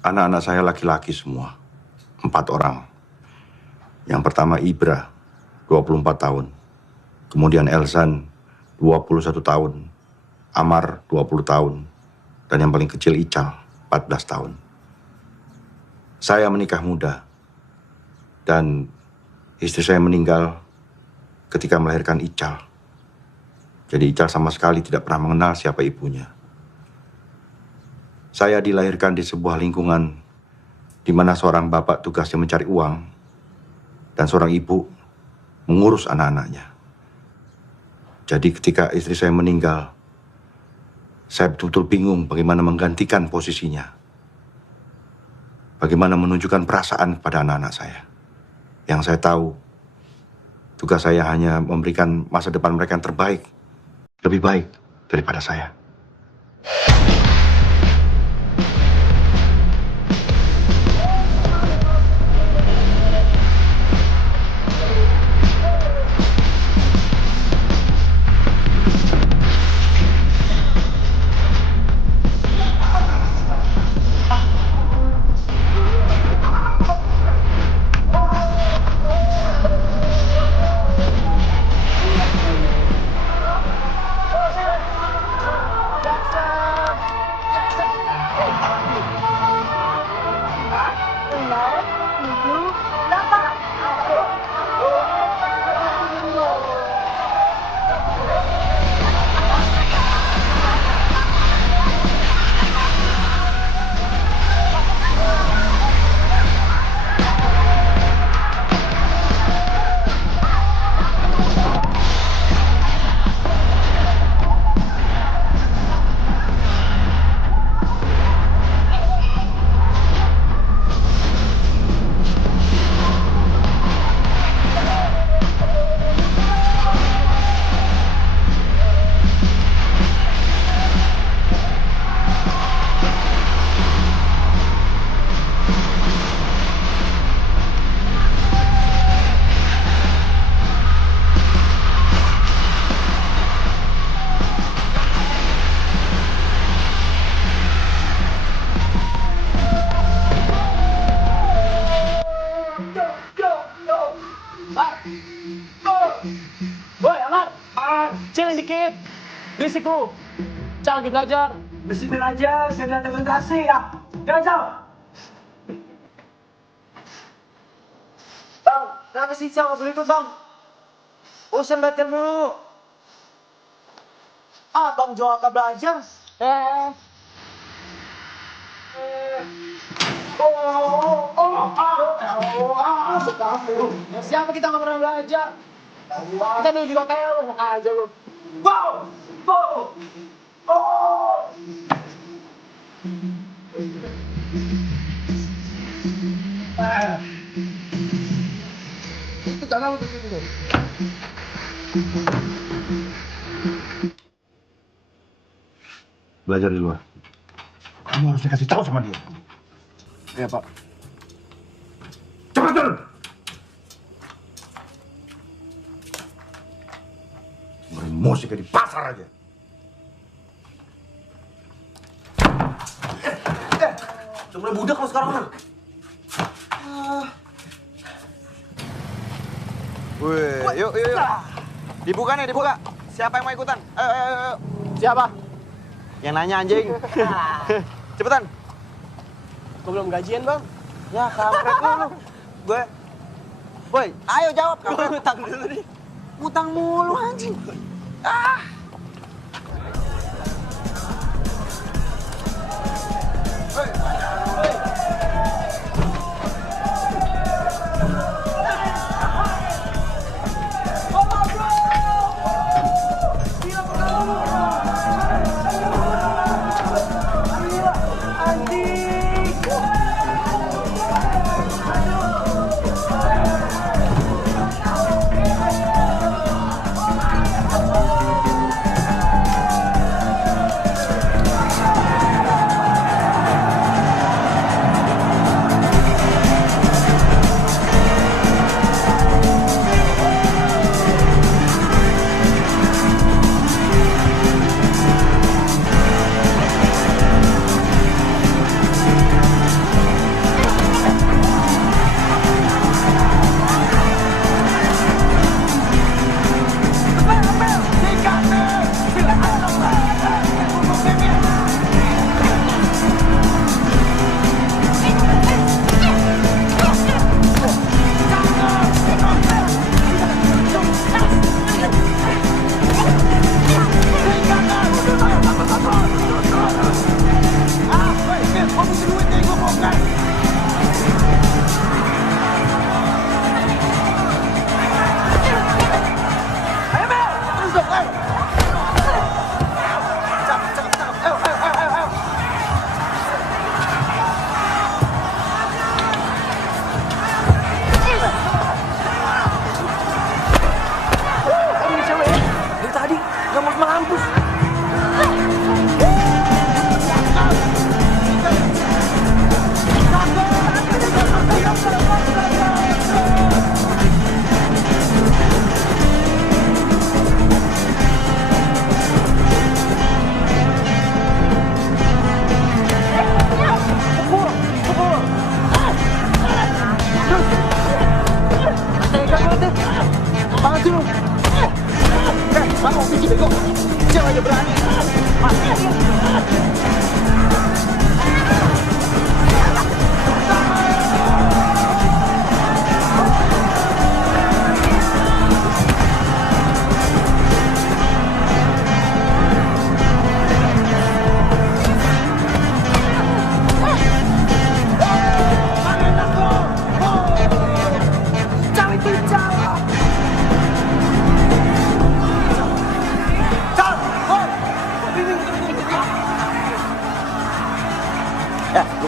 Anak-anak saya laki-laki semua. 4 orang. Yang pertama Ibra, 24 tahun. Kemudian Elsan, 21 tahun. Amar, 20 tahun. Dan yang paling kecil Ical, 14 tahun. Saya menikah muda. Dan istri saya meninggal ketika melahirkan Ical. Jadi Ical sama sekali tidak pernah mengenal siapa ibunya. Saya dilahirkan di sebuah lingkungan di mana seorang bapak tugasnya mencari uang dan seorang ibu mengurus anak-anaknya. Jadi ketika istri saya meninggal, saya betul-betul bingung bagaimana menggantikan posisinya. Bagaimana menunjukkan perasaan kepada anak-anak saya. Yang saya tahu, tugas saya hanya memberikan masa depan mereka yang terbaik. Lebih baik daripada saya. Berisik lu. Cal lagi belajar. Bersihin aja, saya nggak demonstrasi ya. Jangan, Cal. Bang, kenapa sih Cal nggak boleh ikut, Bang? Bosan latihan dulu. Ah, Bang Jo nggak belajar. Siapa kita nggak pernah belajar? Kita dulu di hotel, aja lu. Wow! Wow! Oh! Itu jangan lu begitu. Belajar di luar. Kamu harus dikasih tahu sama dia. Iya, Pak. Cepat turun! Emosi kayak di pasar aja. Udah mulai budak lo sekarang, Man. Wih, yuk. Dibuka nih, dibuka. Siapa yang mau ikutan? Ayo. Siapa? Yang nanya anjing. Cepetan. Gue belum gajian, Bang. Ya, kampret lu. Gue. Boy, ayo jawab, kampret. Gue utang dulu nih. Utang mulu anjing. Ah.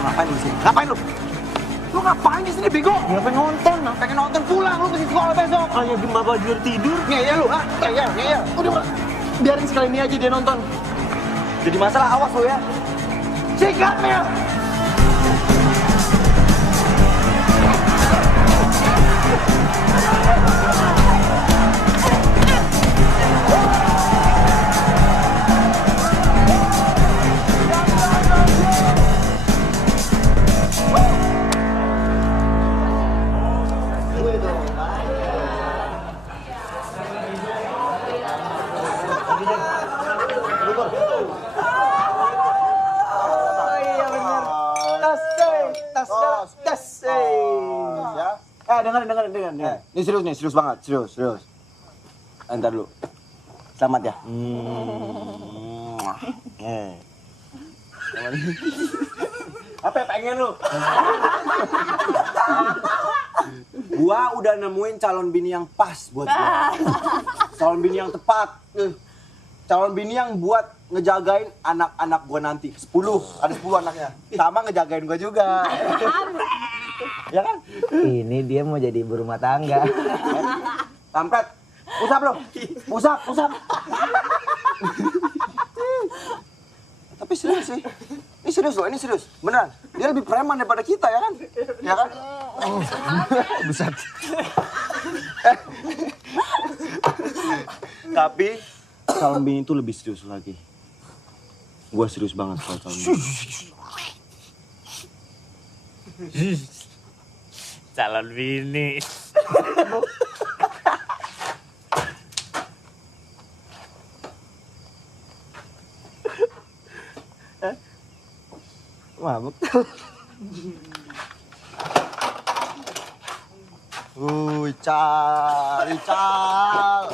Ngapain lu sini? Ngapain lu? Lu ngapain di sini, bego? Ya pengen nonton. Pengen nonton pulang, lu mesti sekolah besok. Hanya gimana baju tidur? Ngeyel lu, ha? Ngeyel. Udah, biarin sekali ini aja dia nonton. Jadi masalah, awas lu ya. Sikat, Mel! Dengar. Ini serius banget, serius. Entar dulu. Selamat ya. Apa yang pengen lu? Gua udah nemuin calon bini yang pas buat gua. Calon bini yang tepat. Calon bini yang buat ngejagain anak-anak gua nanti. 10, ada 10 anaknya. Sama ngejagain gua juga. Ya kan? Ini dia mau jadi ibu rumah tangga. Kampret. Usap lo. Usap. Tapi serius sih. Ini serius. Beneran. Dia lebih preman daripada kita, ya kan? Ya kan? Besar. Tapi calon bini itu lebih serius lagi. Gua serius banget soal calon bini. Calon bini. Mabuk. Cal. Cal.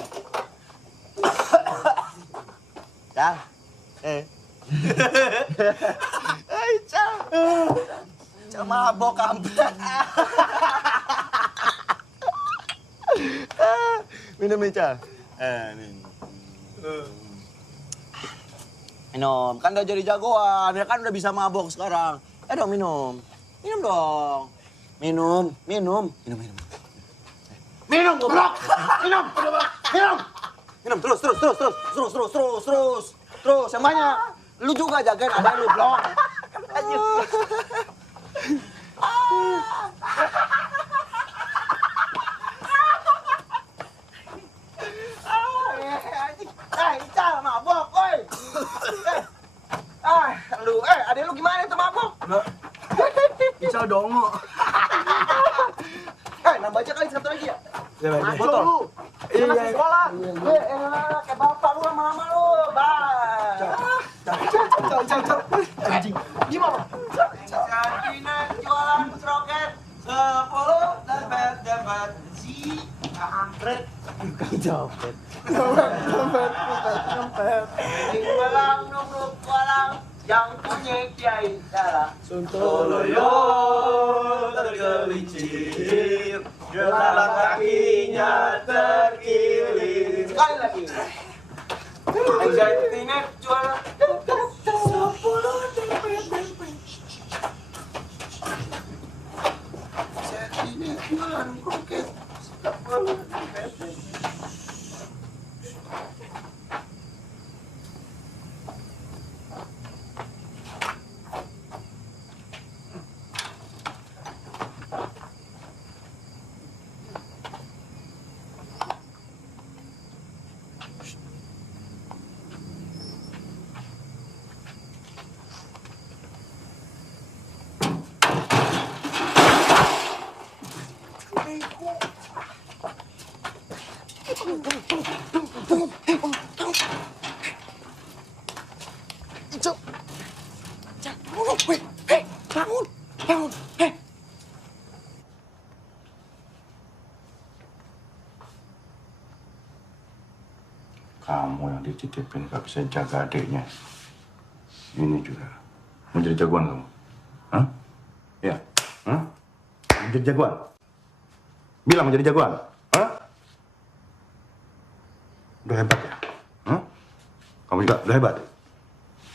Cal mabok kampret. Minum nih, Cal. Minum, kan udah jadi jagoan, ya kan udah bisa mabok sekarang. Dong minum. Minum dong. Minum. Minum, goblok. Minum. Terus. Terus, yang banyak. Lu juga jagain adek lu, blok. Ical, mabok, oi. Adek lu gimana itu mabok? Ical dongo. Nambah aja kali satu lagi ya? Botol. Iya. Sekolah. Kayak bapak lu lama-lama lu. Anjing. Gimana? Cantinan jualan roket 10 dapat si kampret. Bukan copet. Walang. yang punya kiai darah Sontoloyo tergelincir, gelang kakinya terkilir. sekali lagi anxiety net juara 10 DP. anxiety net jualan kroket 10 DP. Kamu yang dititipin gak bisa jaga adiknya. Ini juga. Mau jadi jagoan kamu? Hah? Ya? Hah? Mau jadi jagoan? Bilang mau jadi jagoan? Hah? Udah hebat ya? Hah? Kamu juga udah hebat?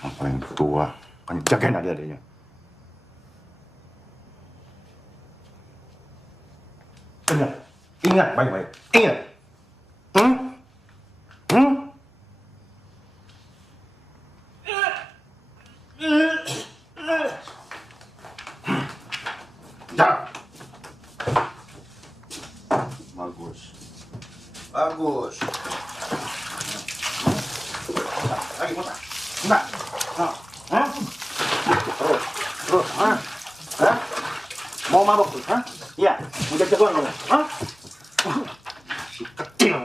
Yang paling tua, kan jagain adik-adiknya. Ingat baik-baik. Ingat. Jangan. Bagus. Bagus. Lagi muntah. Enggak. Hah? Terus. Hah? Hah? Mau mabok tuh? Hah? Iya. Mau jadi jagoan kamu? Hah? Si kecil.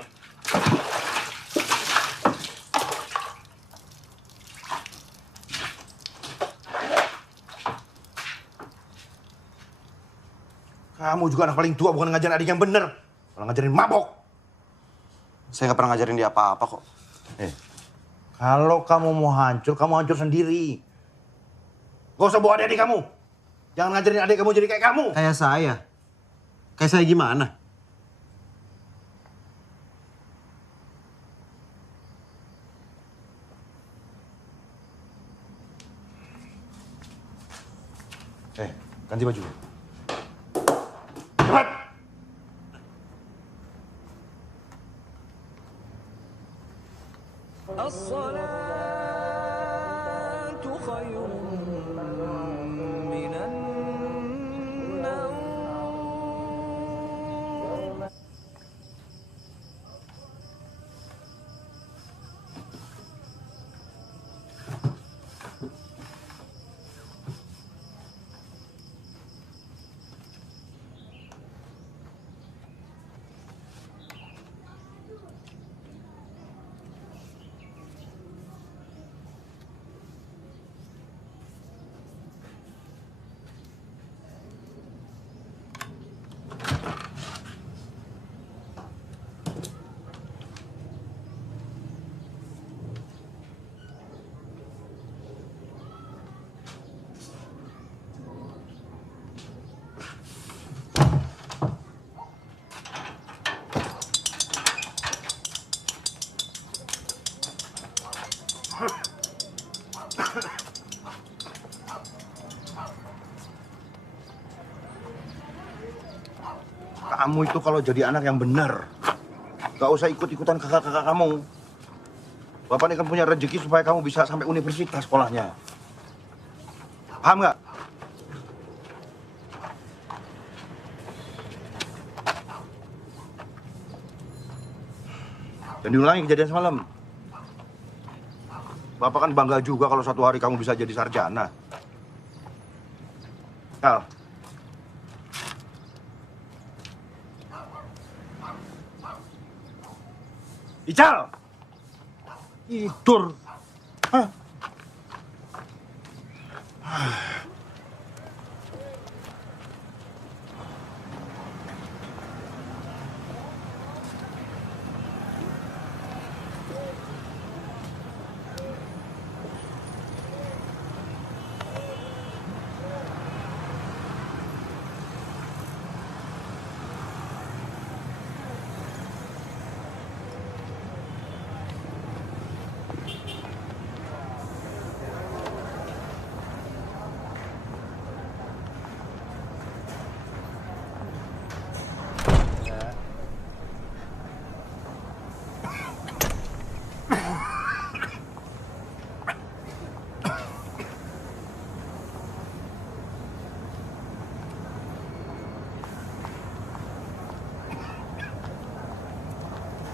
Kamu juga anak paling tua, bukan ngajarin adik yang bener. Malah ngajarin mabok. Saya nggak pernah ngajarin dia apa-apa kok. Kalau kamu mau hancur, kamu hancur sendiri. Gak usah bawa adik-adik kamu. Jangan ngajarin adik kamu jadi kayak kamu. Kayak saya? Kayak saya gimana? Ganti baju. Cepat! الصلاة خير من النوم. Kamu itu kalau jadi anak yang benar, gak usah ikut-ikutan kakak-kakak kamu. Bapak ini kan punya rezeki supaya kamu bisa sampai universitas sekolahnya. Paham nggak? Dan diulangi kejadian semalam. Bapak kan bangga juga kalau suatu hari kamu bisa jadi sarjana. Kal. Ical! Tidur. Hah?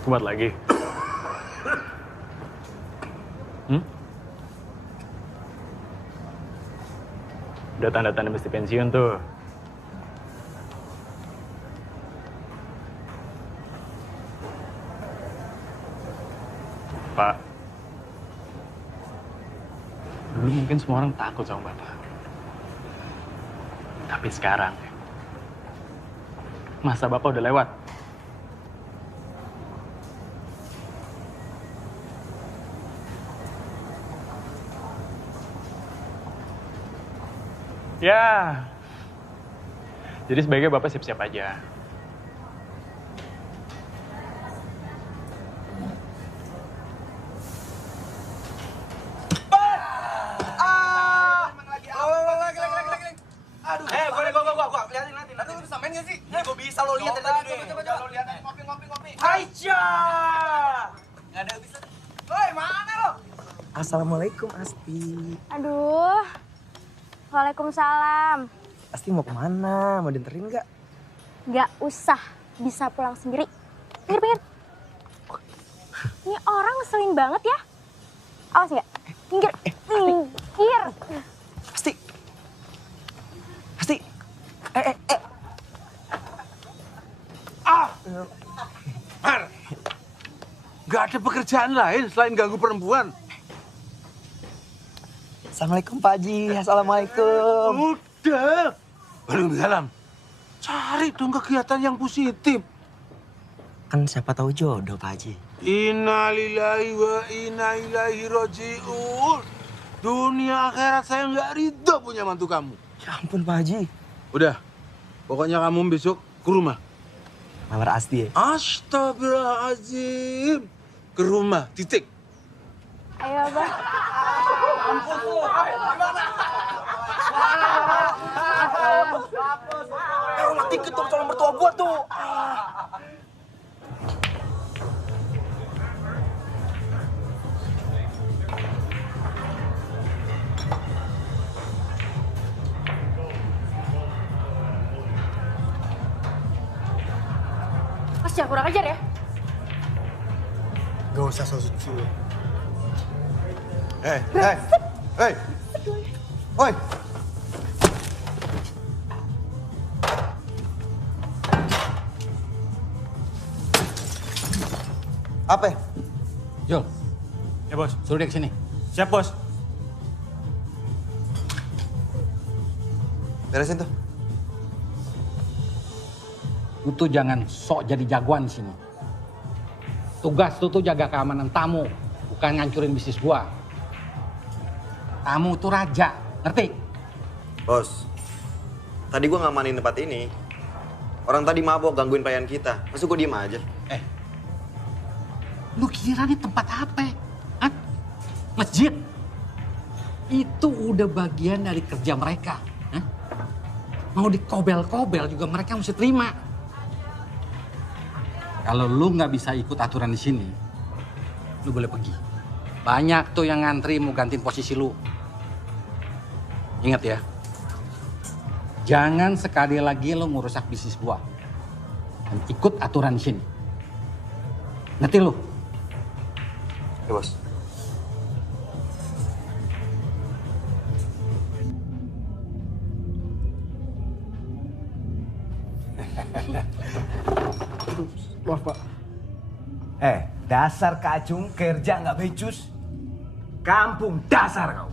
Kumat lagi. Udah tanda-tanda mesti pensiun tuh. Pak, dulu mungkin semua orang takut sama Bapak. Tapi sekarang, masa Bapak udah lewat. Ya, jadi sebaiknya Bapak siap-siap aja. Aduh, gua. Liatin. Aduh, lu samain gak sih? Gua bisa lo lihat dari tadi. Coba. Lo lihat ngopi. Aisyah! Gak ada bisa. Woi, mana lo? Assalamualaikum Asti. Aduh. Waalaikumsalam. Asti mau kemana? Mau dianterin nggak? Nggak usah, bisa pulang sendiri. Pinggir. Ini orang ngeselin banget ya. Awas nggak? Pinggir. Pinggir. Asti. Mar, gak ada pekerjaan lain selain ganggu perempuan. Assalamualaikum Pak Haji. Assalamualaikum. Udah. Waalaikumsalam. Cari dong kegiatan yang positif. Kan siapa tahu jodoh Pak Haji. Innalillahi wa inna ilaihi raji'un. Dunia akhirat saya nggak ridho punya mantu kamu. Ya ampun Pak Haji. Udah, pokoknya kamu besok ke rumah. Lamar Asti ya? Astagfirullahaladzim. Ke rumah, titik. Ayo, Abah. Mati ketua calon mertua gua tuh. Mas, jangan kurang ajar ya. Gak usah so suci lo. Hei. Woi. Apa? Jul. Ya bos, suruh dia kesini. Siap bos. Beresin tuh. Lu tuh jangan sok jadi jagoan di sini. Tugas lu tuh jaga keamanan tamu, bukan ngancurin bisnis gua. Tamu tuh raja, ngerti? Bos, tadi gua ngamanin tempat ini. Orang tadi mabok gangguin pelayan kita. Masa gua diem aja? Lu kira nih tempat apa? Hah? Masjid? Itu udah bagian dari kerja mereka. Hah? Mau dikobel-kobel juga mereka mesti terima. Kalau lu nggak bisa ikut aturan di sini, lu boleh pergi. Banyak tuh yang ngantri mau gantiin posisi lu. Ingat ya, jangan sekali lagi lu ngerusak bisnis gua. Dan ikut aturan di sini. Ngerti lu? Ya bos. Maaf Pak. Dasar kacung kerja nggak becus. Kampung dasar kau.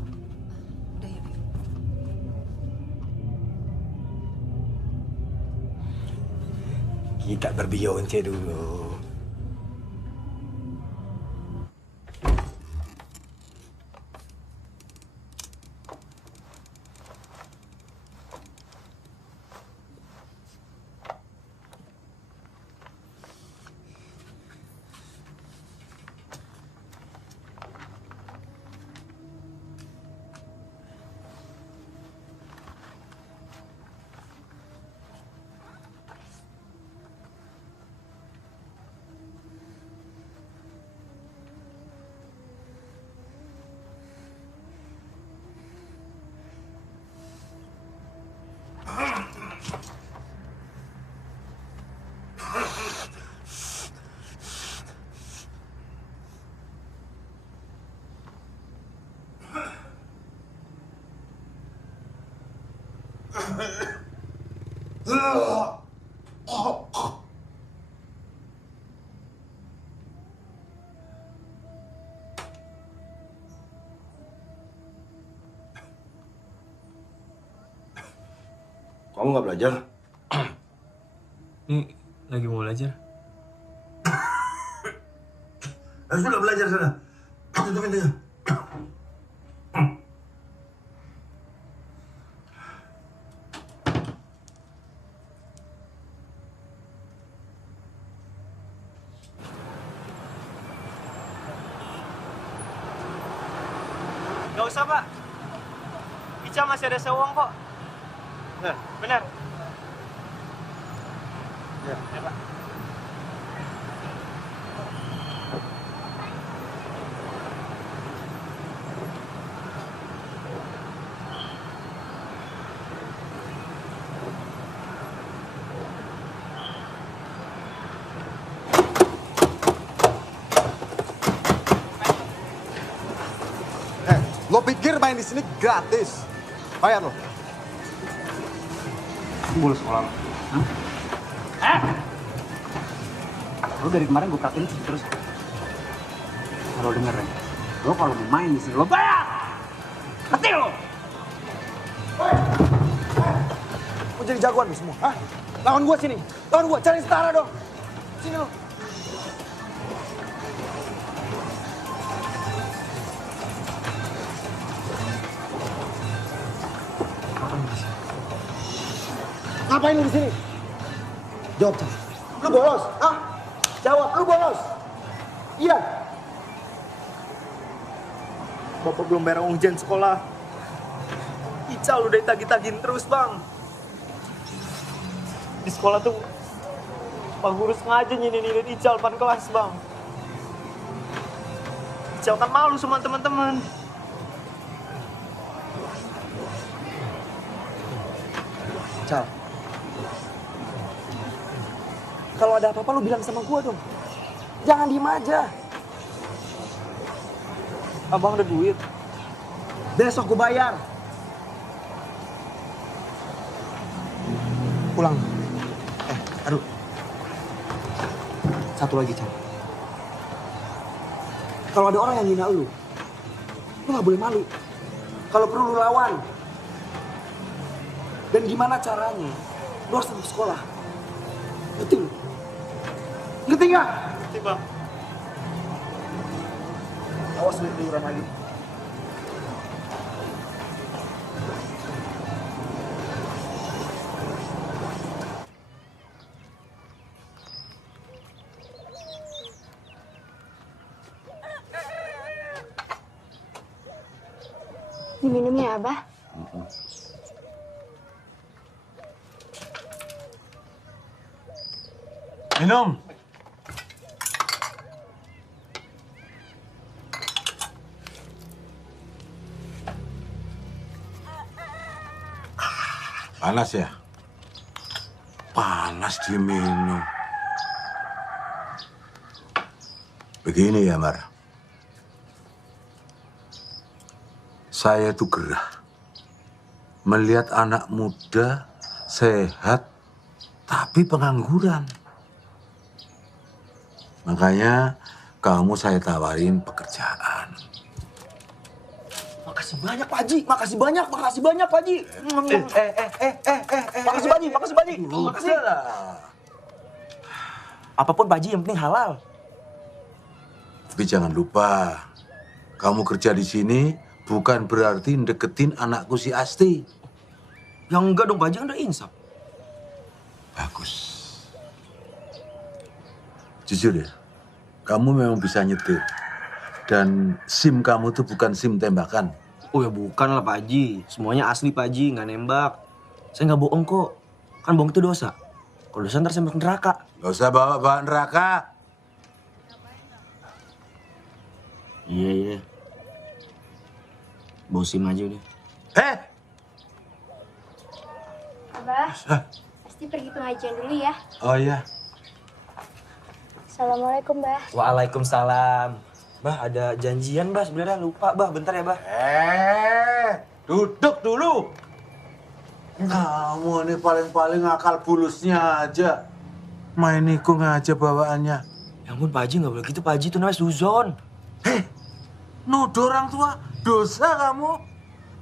Kita berbionce dulu. Kamu nggak belajar? Ini lagi mau belajar. Sudah belajar sudah. Tutup pintunya. Gak usah, Pak. Ica masih ada sewong kok. Bener? Bener? Ya, Pak. Lo pikir main di sini gratis? Bayar lo. Bolos sekolah. Lo dari kemarin gue perhatiin terus. Kalau denger ya, lo kalau mau main di sini lo bayar. Ngerti lo? Mau jadi jagoan lo semua? Hah? Lawan gue sini. Lawan gue, cari setara dong. Sini lo. Ngapain lu di sini? Jawab, Cang. Lu bolos? Hah? Jawab, lu bolos? Iya. Bapak belum bayar ujian sekolah. Ical udah ditagih-tagihin terus, Bang. Di sekolah tuh Pak Guru sengaja nyinir Ical depan kelas, Bang. Ical kan malu sama teman-teman. Cal. Kalau ada apa-apa lu bilang sama gua dong. Jangan diem aja. Abang ada duit. Besok gua bayar. Pulang. Aduh. Satu lagi, Cal. Kalau ada orang yang hina lu gak boleh malu. Kalau perlu lu lawan. Dan gimana caranya? Lu harus tetap sekolah. Ngerti lu? Ngerti nggak? Ngerti, Bang. Awas lu tiduran lagi. Diminum ya, Abah? Minum. Panas ya? Panas diminum. Begini ya, Mar. Saya tuh gerah melihat anak muda sehat tapi pengangguran. Makanya kamu saya tawarin pekerjaan. Makasih banyak, Pak Haji. Makasih banyak, Pak Haji. Makasih, Pak Haji. Makasih. Apapun, Pak Haji, yang penting halal. Tapi jangan lupa, kamu kerja di sini bukan berarti deketin anakku si Asti. Yang enggak dong, Pak Haji, kan udah insaf. Bagus. Jujur ya, kamu memang bisa nyetir. Dan SIM kamu tuh bukan SIM tembakan. Oh ya bukan lah, Pak Haji. Semuanya asli, Pak Haji, nggak nembak. Saya nggak bohong kok. Kan bohong itu dosa. Kalau dosa ntar saya masuk neraka. Gak usah bawa-bawa neraka. Iya. Bawa SIM aja udah. Abah, pasti pergi pengajian dulu ya. Oh iya. Assalamualaikum, Bah. Waalaikumsalam. Bah, ada janjian, Bah. Sebenarnya lupa, Bah. Bentar ya, Bah. Duduk dulu. Kamu nih paling-paling akal bulusnya aja. Main nikung aja bawaannya. Ya ampun Pak Haji, nggak boleh gitu Pak Haji, itu namanya suzon. Nuduh orang tua, dosa kamu.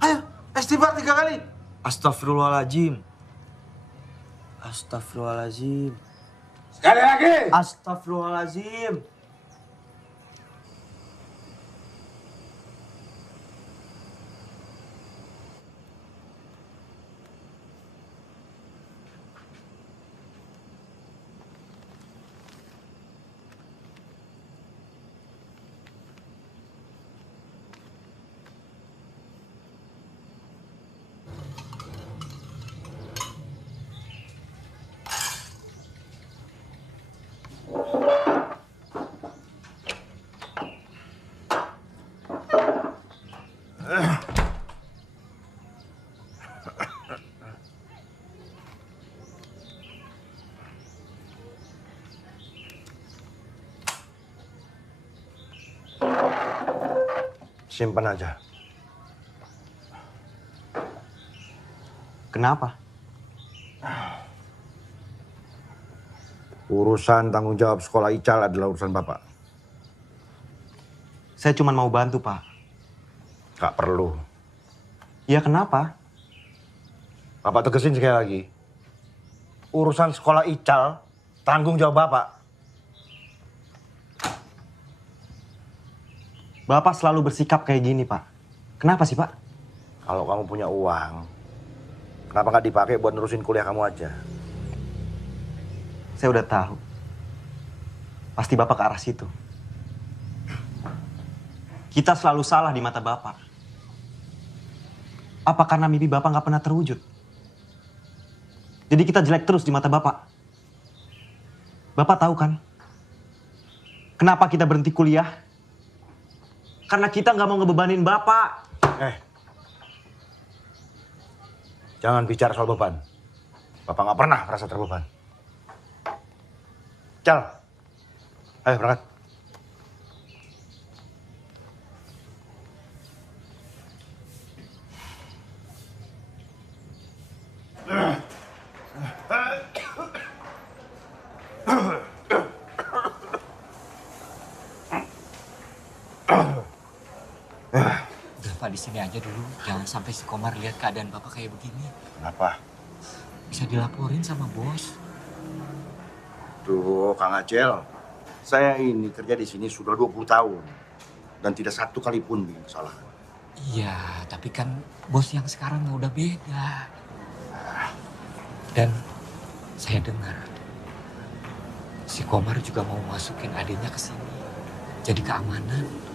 Ayo, istighfar 3 kali. Astagfirullahaladzim. Astagfirullahaladzim. Sekali lagi. Astagfirullahaladzim. Simpan aja. Kenapa? Urusan tanggung jawab sekolah Ical adalah urusan Bapak. Saya cuma mau bantu, Pak. Gak perlu. Ya kenapa? Bapak tegesin sekali lagi. Urusan sekolah Ical, tanggung jawab Bapak. Bapak selalu bersikap kayak gini, Pak. Kenapa sih, Pak? Kalau kamu punya uang, kenapa nggak dipakai buat nerusin kuliah kamu aja? Saya udah tahu. Pasti Bapak ke arah situ. Kita selalu salah di mata Bapak. Apa karena mimpi Bapak nggak pernah terwujud? Jadi kita jelek terus di mata Bapak. Bapak tahu kan? Kenapa kita berhenti kuliah? Karena kita nggak mau ngebebanin Bapak. Jangan bicara soal beban. Bapak nggak pernah merasa terbeban. Cal, ayo berangkat. Bapak di sini aja dulu, jangan sampai si Komar lihat keadaan Bapak kayak begini. Kenapa? Bisa dilaporin sama bos. Tuh, Kang Acel. Saya ini kerja di sini sudah 20 tahun. Dan tidak satu kali pun bikin kesalahan. Iya, tapi kan bos yang sekarang udah beda. Dan saya dengar si Komar juga mau masukin adiknya ke sini. Jadi keamanan.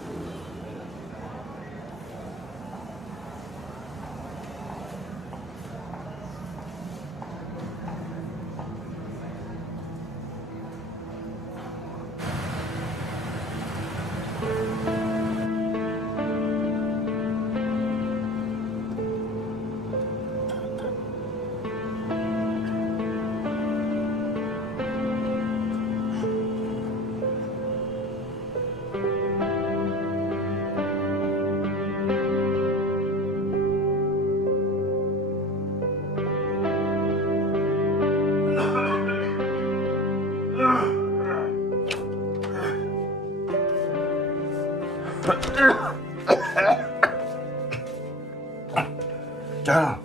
Cal,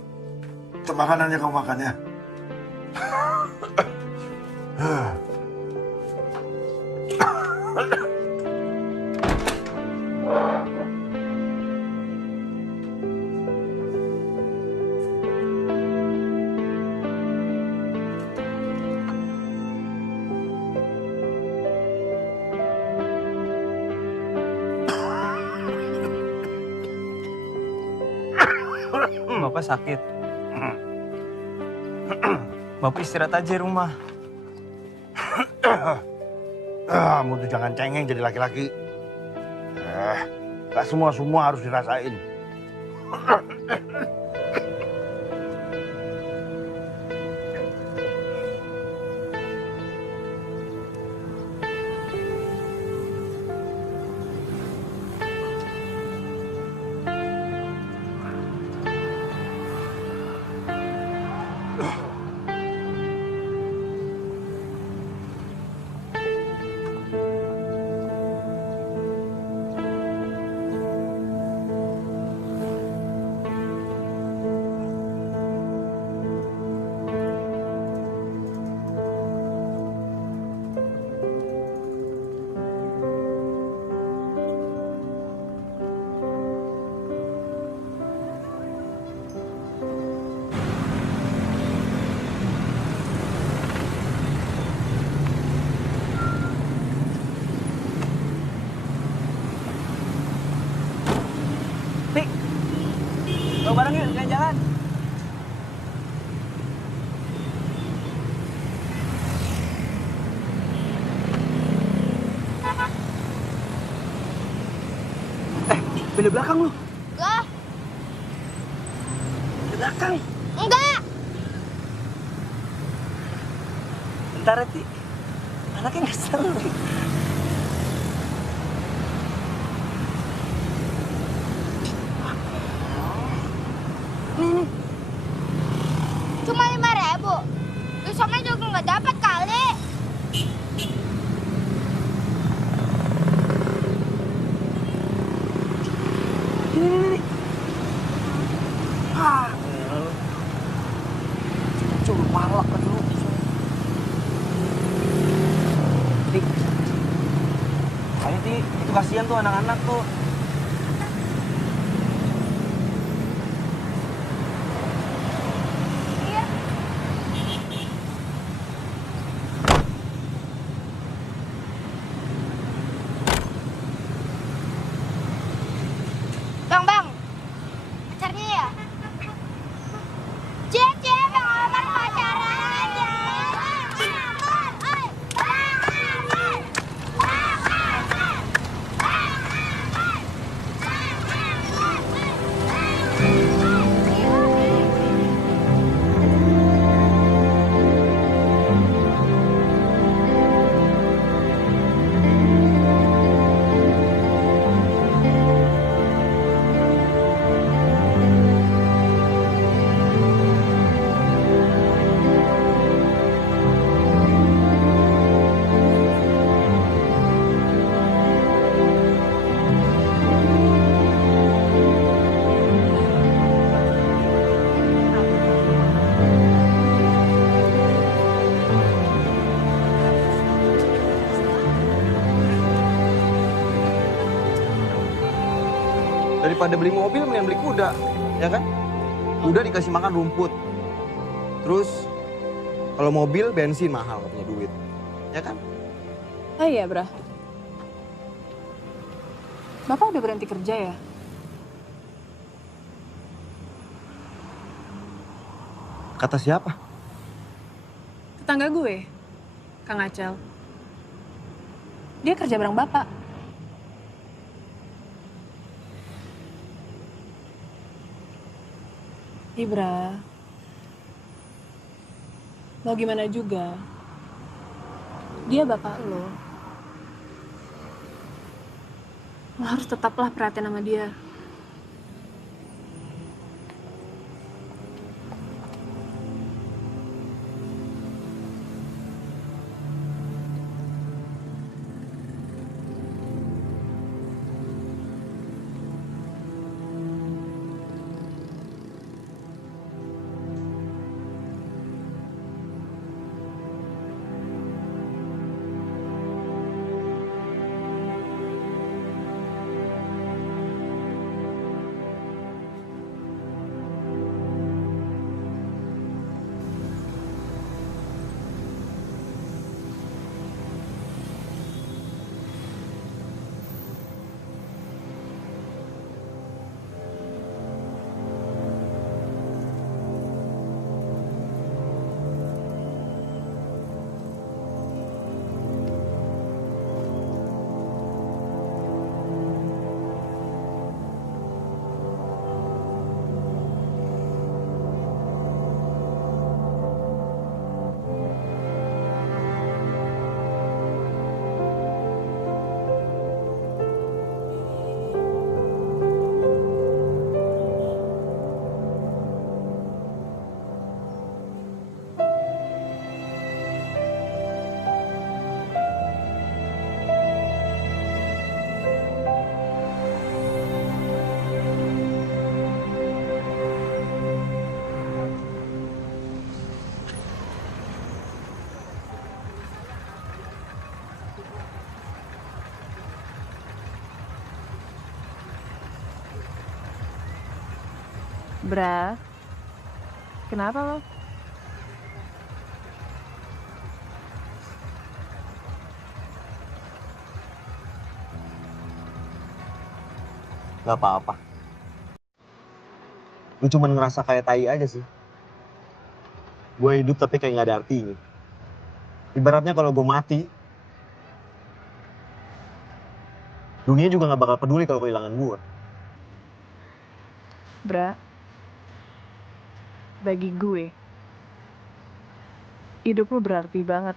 itu makanannya kamu makan ya. Bapak sakit. Bapak istirahat aja di rumah. Kamu tuh jangan cengeng jadi laki-laki. Gak semua harus dirasain. Dari belakang lu. Enggak. Dari belakang. Enggak. Bentar, Ti. Anaknya ngesel. Nih. Cuma 5.000. Besoknya juga nggak dapat kali. Ini. Coba palak lagi lu. Ti. Ayo, Ti. Itu kasihan tuh anak-anak tuh. Iya. Bang. Pacarnya ya? Cie, Bang Omar pacaran aja. Daripada beli mobil, mending beli kuda, ya kan? Kuda dikasih makan rumput. Terus, kalau mobil, bensin mahal, gak punya duit. Ya kan? Oh iya, Bra. Bapak udah berhenti kerja ya? Kata siapa? Tetangga gue, Kang Acel. Dia kerja bareng Bapak. Ibra, mau gimana juga, dia bapak lo. Lo harus tetaplah perhatian sama dia. Bra, kenapa lo? Gak apa-apa. Lu cuma ngerasa kayak tai aja sih. Gue hidup tapi kayak gak ada artinya. Ibaratnya kalau gue mati, dunia juga gak bakal peduli kalau kehilangan gue. Bra, bagi gue, hidup lu berarti banget.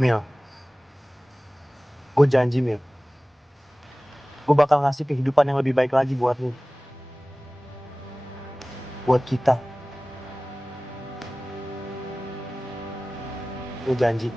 Mil, gue janji Mil, gue bakal ngasih kehidupan yang lebih baik lagi buat lu, buat kita. Gue janji.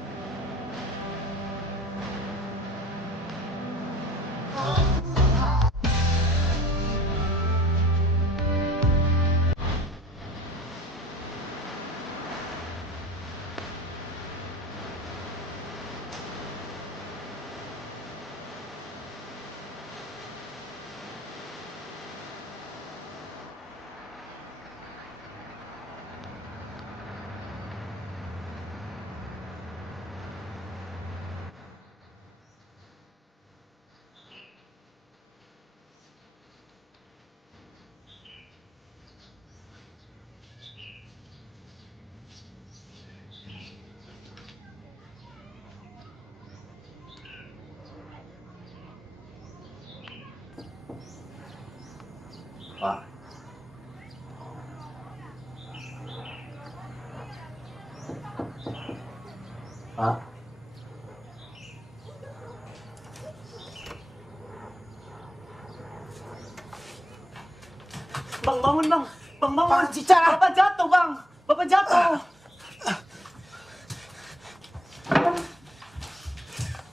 Pak. Pak. Bang, bangun bang. Bang, bangun. Bapak jatuh bang. Bapak jatuh.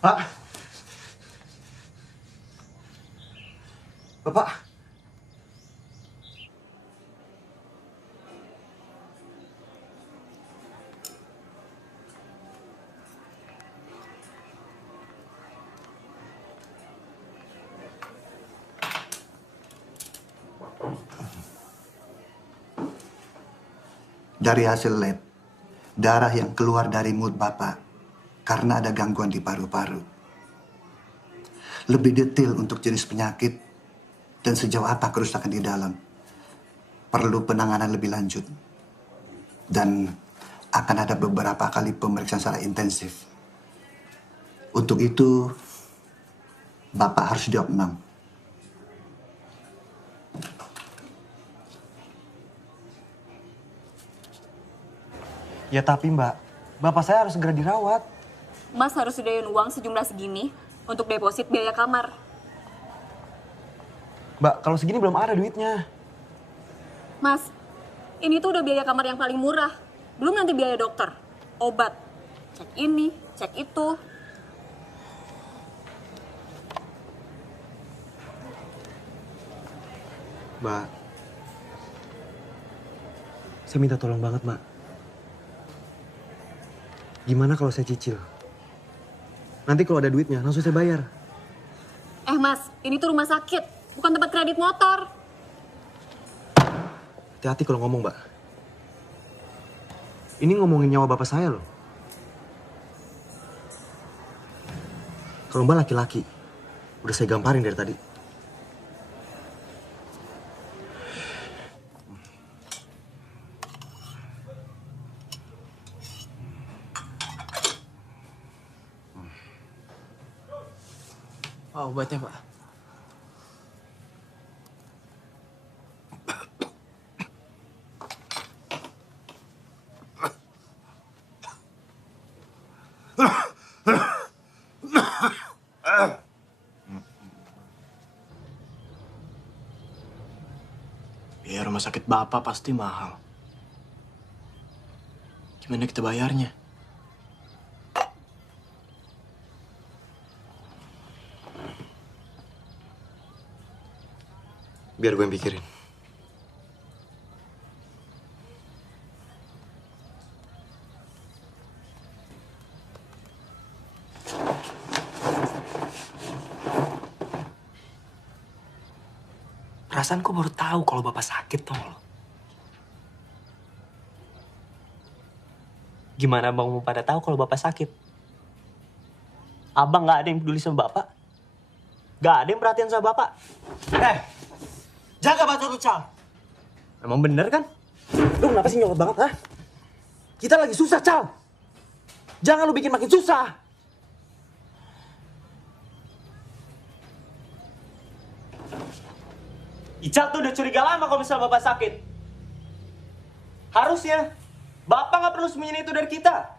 Pak. Bapak. Dari hasil lab, darah yang keluar dari mulut Bapak karena ada gangguan di paru-paru. Lebih detail untuk jenis penyakit dan sejauh apa kerusakan di dalam perlu penanganan lebih lanjut. Dan akan ada beberapa kali pemeriksaan secara intensif. Untuk itu, Bapak harus diopnam. Ya tapi mbak, bapak saya harus segera dirawat. Mas harus sediain uang sejumlah segini untuk deposit biaya kamar. Mbak, kalau segini belum ada duitnya. Mas, ini tuh udah biaya kamar yang paling murah. Belum nanti biaya dokter, obat, cek ini, cek itu. Mbak, saya minta tolong banget mbak. Gimana kalau saya cicil? Nanti kalau ada duitnya, langsung saya bayar. Mas, ini tuh rumah sakit, bukan tempat kredit motor. Hati-hati kalau ngomong, mbak. Ini ngomongin nyawa bapak saya loh. Kalau mbak laki-laki, udah saya gamparin dari tadi. Oh, obatnya, Pak. Biaya rumah sakit Bapak pasti mahal. Gimana kita bayarnya? Biar gue yang pikirin. Perasaanku baru tahu kalau Bapak sakit, tau lo. Gimana Bang mau pada tahu kalau Bapak sakit? Abang nggak ada yang peduli sama Bapak? Nggak ada yang perhatian sama Bapak? Jaga batu Cal. Emang bener kan? Lu kenapa sih nyolot banget, ha? Kita lagi susah, Cal. Jangan lu bikin makin susah. Ical tuh udah curiga lama kalau misalnya Bapak sakit. Harusnya Bapak nggak perlu sembunyiin itu dari kita.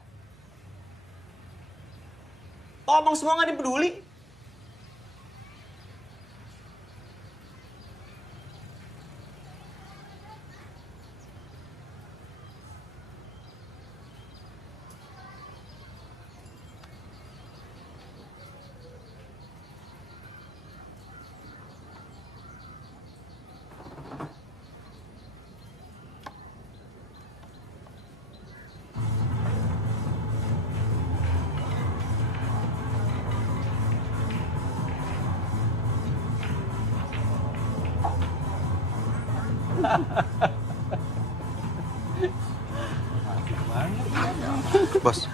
Ngomong semua nggak dipeduli. Bos,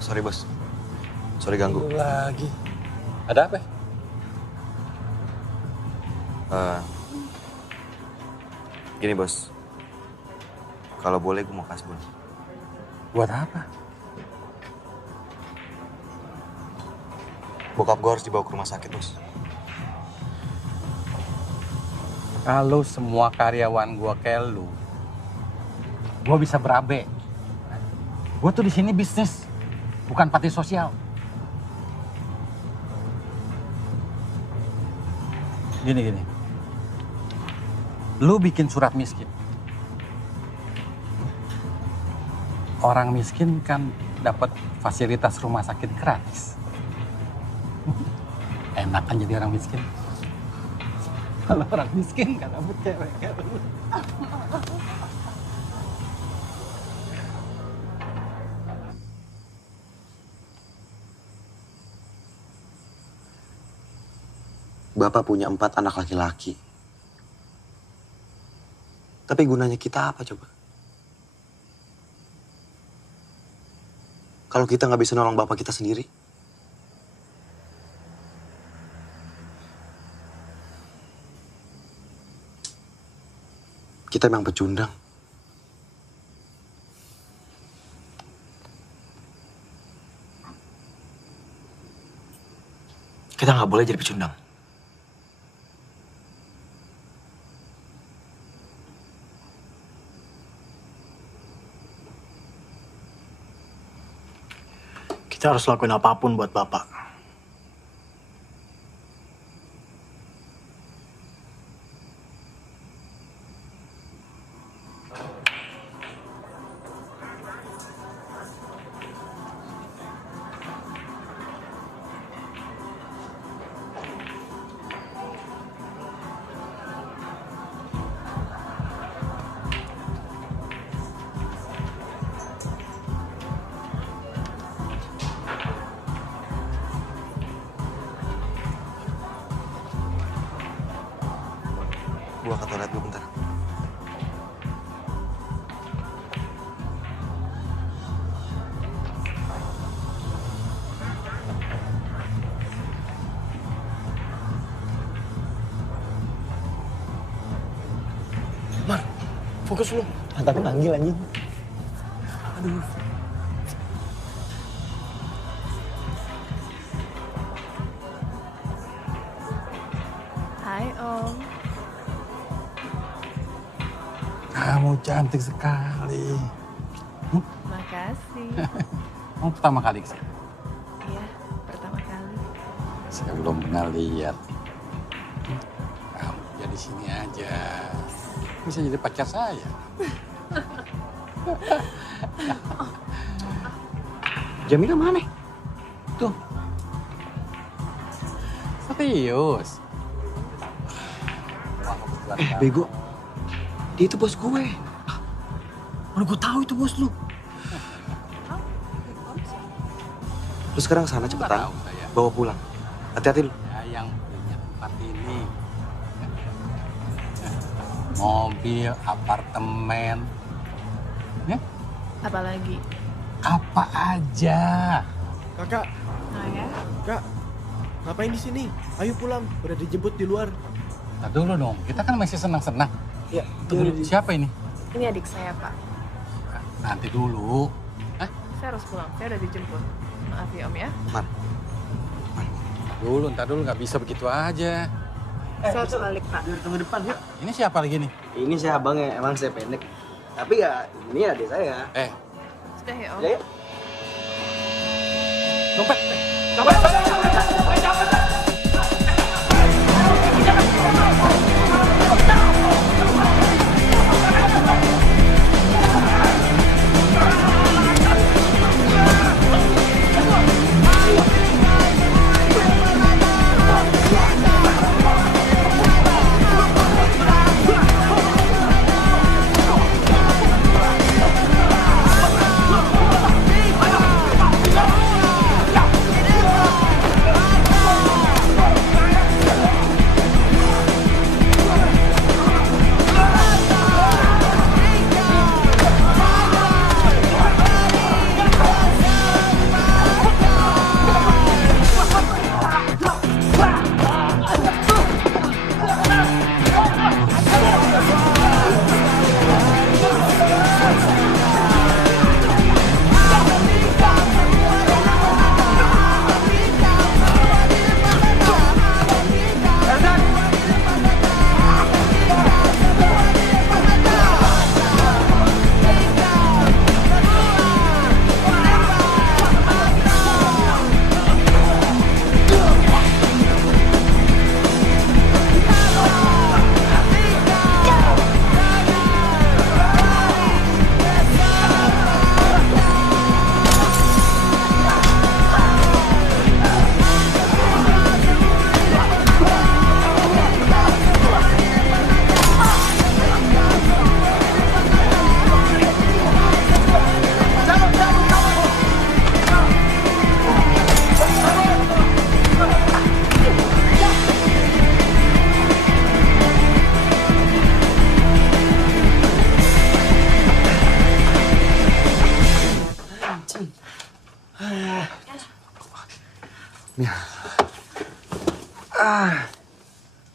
sorry bos. Sorry ganggu. Lagi. Ada apa? Gini bos. Kalau boleh gue mau kasbon. Buat apa? Bokap gue harus dibawa ke rumah sakit bos. Kalau semua karyawan gua kayak lu, gua bisa berabe. Gua tuh di sini bisnis, bukan panti sosial. Gini. Lu bikin surat miskin. Orang miskin kan dapat fasilitas rumah sakit gratis. Enak kan jadi orang miskin. Kalau orang miskin gak dapet cewek kayak lu. Bapak punya 4 anak laki-laki. Tapi gunanya kita apa coba? Kalau kita nggak bisa nolong bapak kita sendiri? Kita emang pecundang. Kita nggak boleh jadi pecundang. Kita harus lakuin apapun buat bapak. Gua ke toilet dulu bentar. Mar, fokus lu. Tapi manggil anjing. Aduh. Hai Om. Kamu cantik sekali. Makasih. Kamu pertama kali kesini? Iya, pertama kali. Saya belum pernah lihat. Kamu jadi sini aja. Bisa jadi pacar saya. Jamila mana? Tuh. Serius. Bego. Dia itu bos gue. Mana gue tahu itu bos lu. Lu sekarang sana cepetan. Bawa pulang. Hati-hati lu. Ya, yang punya tempat ini. Mobil, apartemen. Ya? Apalagi? Apa aja. Kakak. Nah ya. Kak, ngapain di sini? Ayo pulang, udah dijemput di luar. Nah dulu dong, kita kan masih senang-senang. Ya, Tunggu, siapa ini? Ini adik saya, Pak. Nanti dulu. Saya harus pulang, saya udah dijemput. Maaf ya Om ya. Ntar dulu, nggak bisa begitu aja. Saya harus balik, Pak. Biar tunggu depan, yuk. Ini siapa lagi nih? Ini saya abangnya, emang saya pendek. Tapi ya, ini adik saya. Sudah ya Om. Ya, yuk. Dompet!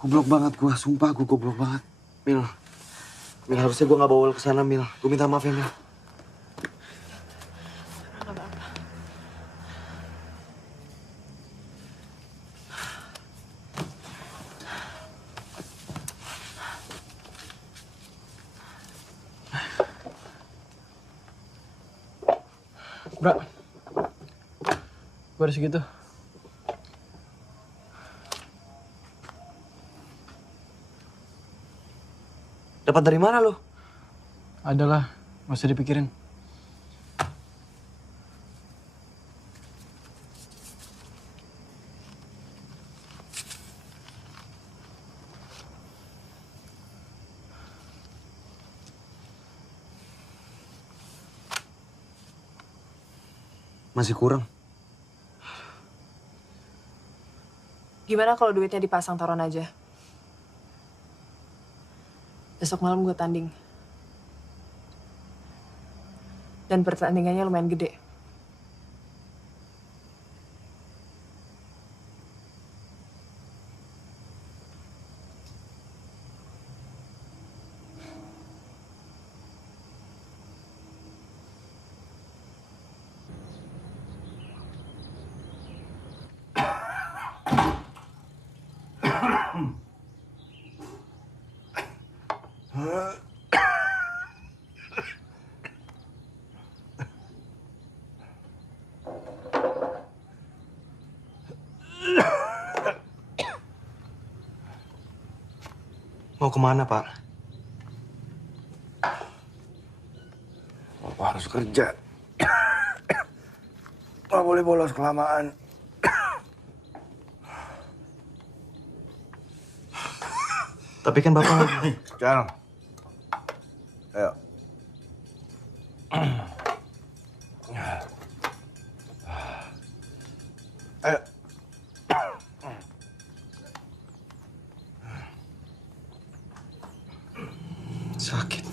Goblok banget gua, sumpah gua goblok banget. Mil, harusnya gua nggak bawa ke sana, Mil. Gua minta maaf ya, Mil. Bro, gue ada segitu. Dapat dari mana lo? Adalah, nggak usah dipikirin. Masih kurang. Gimana kalau duitnya dipasang taruhan aja? Besok malam gue tanding. Dan pertandingannya lumayan gede. Mau kemana, Pak? Bapak harus kerja. Nggak boleh bolos kelamaan. Tapi kan Bapak... Sekarang. Ayo. Ayo. Sakit.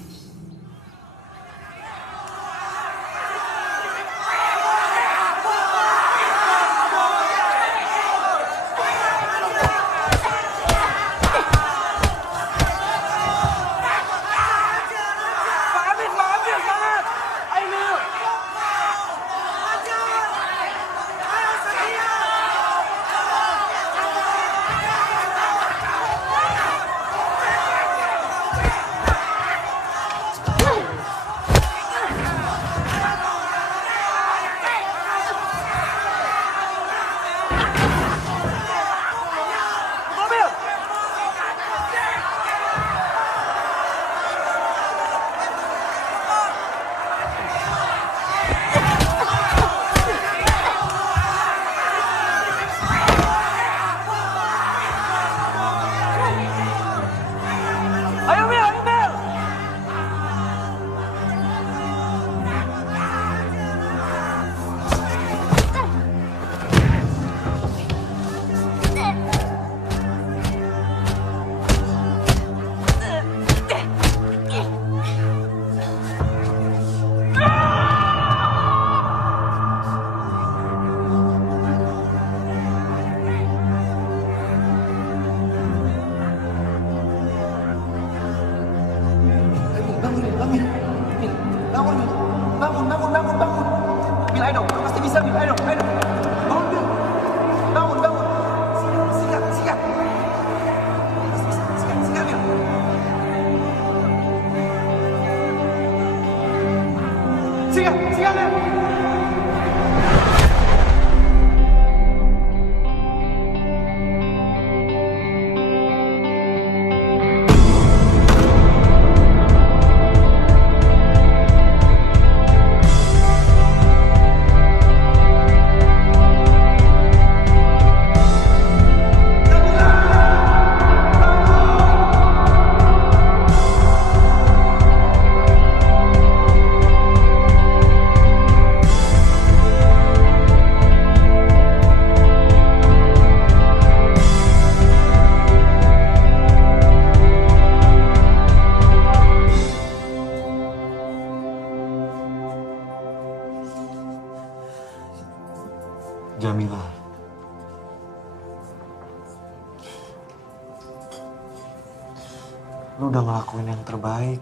Lu udah ngelakuin yang terbaik.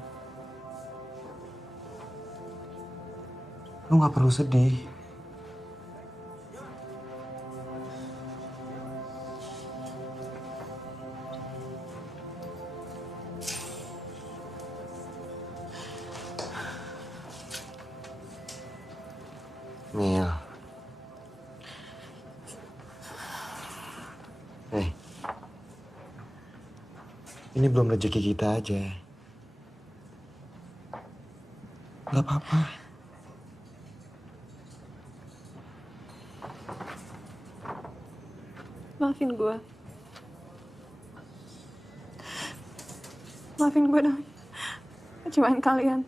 Lu gak perlu sedih. Mil. Ini belum rezeki kita aja. Gak apa-apa. Maafin gue. Maafin gue dong. Kecewaan kalian.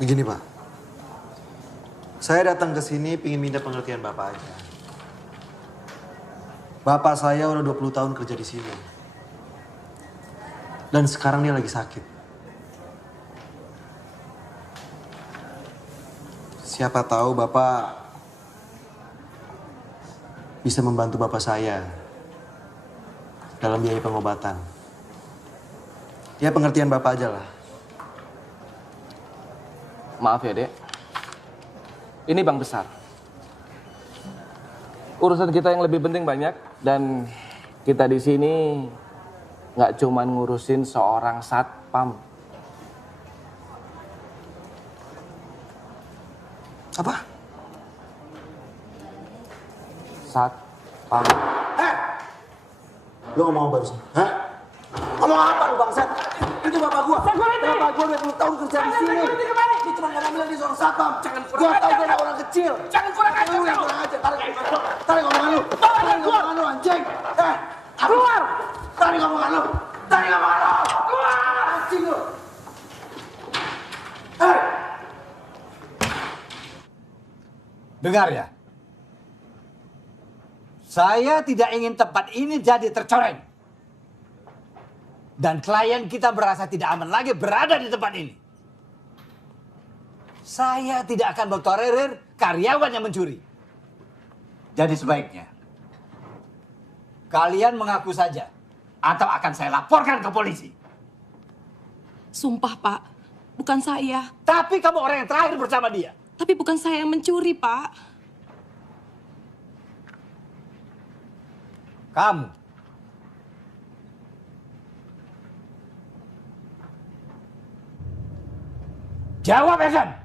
Begini Pak, saya datang ke sini ingin minta pengertian Bapak aja. Bapak saya udah 20 tahun kerja di sini. Dan sekarang dia lagi sakit. Siapa tahu Bapak bisa membantu Bapak saya dalam biaya pengobatan. Ya pengertian Bapak aja lah. Maaf ya, Dek. Ini bank besar. Urusan kita yang lebih penting banyak dan kita di sini nggak cuman ngurusin seorang satpam. Apa? Satpam. Lu ngomong apa barusan? Hah? Ngomong apa lu bangsat? Itu bapak gua. Bapak gua 20 tahun kerja di sini. Dia cuma ngomong bilang dia seorang satpam. Gua tahu dia orang kecil. Jangan kurang ajar lu. Kurang ajar. Tarik ngomongan lu. Tarik ngomongan lu anjing. Keluar. Tarik ngomongan lu. Tarik ngomongan lu. Keluar. Anjing lu. Dengar ya. Saya tidak ingin tempat ini jadi tercoreng. Dan klien kita merasa tidak aman lagi berada di tempat ini. Saya tidak akan bertolerir karyawan yang mencuri. Jadi sebaiknya kalian mengaku saja atau akan saya laporkan ke polisi. Sumpah, Pak. Bukan saya. Tapi kamu orang yang terakhir bersama dia. Tapi bukan saya yang mencuri, Pak. Kamu. Jawab, Esan.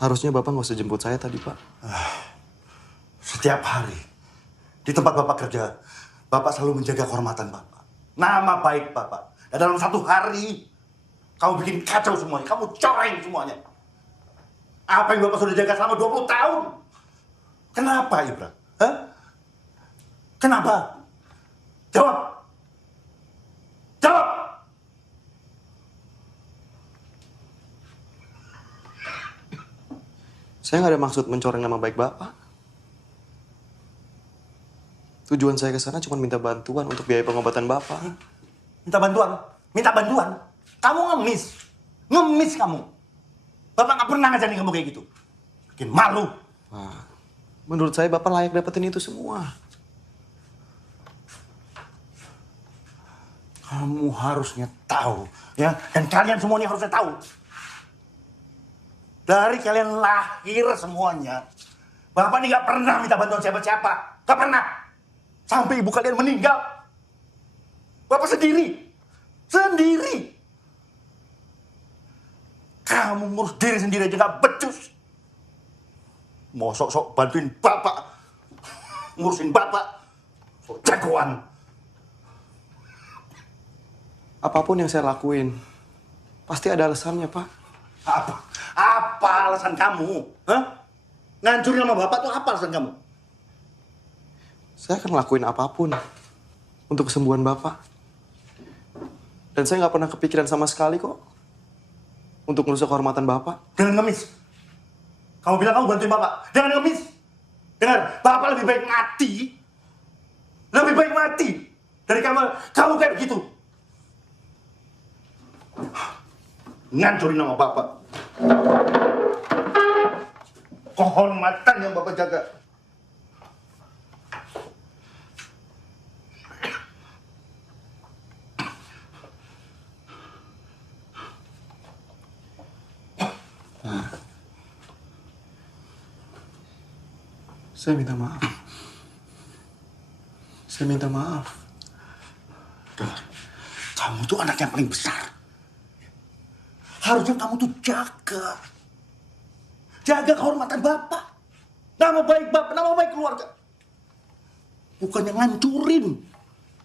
Harusnya Bapak nggak usah jemput saya tadi, Pak. Setiap hari, di tempat Bapak kerja, Bapak selalu menjaga kehormatan Bapak. Nama baik Bapak. Dan dalam satu hari, kamu bikin kacau semuanya. Kamu coreng semuanya. Apa yang Bapak sudah jaga selama 20 tahun? Kenapa, Ibra? Hah? Kenapa? Jawab! Jawab! Saya nggak ada maksud mencoreng nama baik Bapak. Tujuan saya ke sana cuma minta bantuan untuk biaya pengobatan Bapak. Minta bantuan? Minta bantuan? Kamu ngemis. Ngemis kamu. Bapak nggak pernah ngajarin kamu kayak gitu. Bikin malu. Nah, menurut saya Bapak layak dapetin itu semua. Kamu harusnya tahu, ya. Dan kalian semuanya harusnya tahu. Dari kalian lahir semuanya, Bapak ini nggak pernah minta bantuan siapa-siapa. Nggak pernah. Sampai ibu kalian meninggal. Bapak sendiri. Sendiri. Kamu ngurus diri sendiri aja nggak becus. Mau sok-sok bantuin Bapak. Ngurusin Bapak. Sok jagoan. Apapun yang saya lakuin, pasti ada alasannya, Pak. Apa? Apa alasan kamu? Hah? Ngancurin sama Bapak tuh apa alasan kamu? Saya akan ngelakuin apapun untuk kesembuhan Bapak. Dan saya nggak pernah kepikiran sama sekali kok untuk merusak kehormatan Bapak. Jangan ngemis. Kamu bilang kamu bantuin Bapak. Jangan ngemis. Dengar, Bapak lebih baik mati. Lebih baik mati dari kamu kayak begitu. Ngancurin nama Bapak. Kehormatan yang Bapak jaga. Saya minta maaf. Saya minta maaf. Dengar, kamu tuh anak yang paling besar. Harusnya kamu tuh jaga. Jaga kehormatan Bapak. Nama baik Bapak, nama baik keluarga. Bukan yang ngancurin.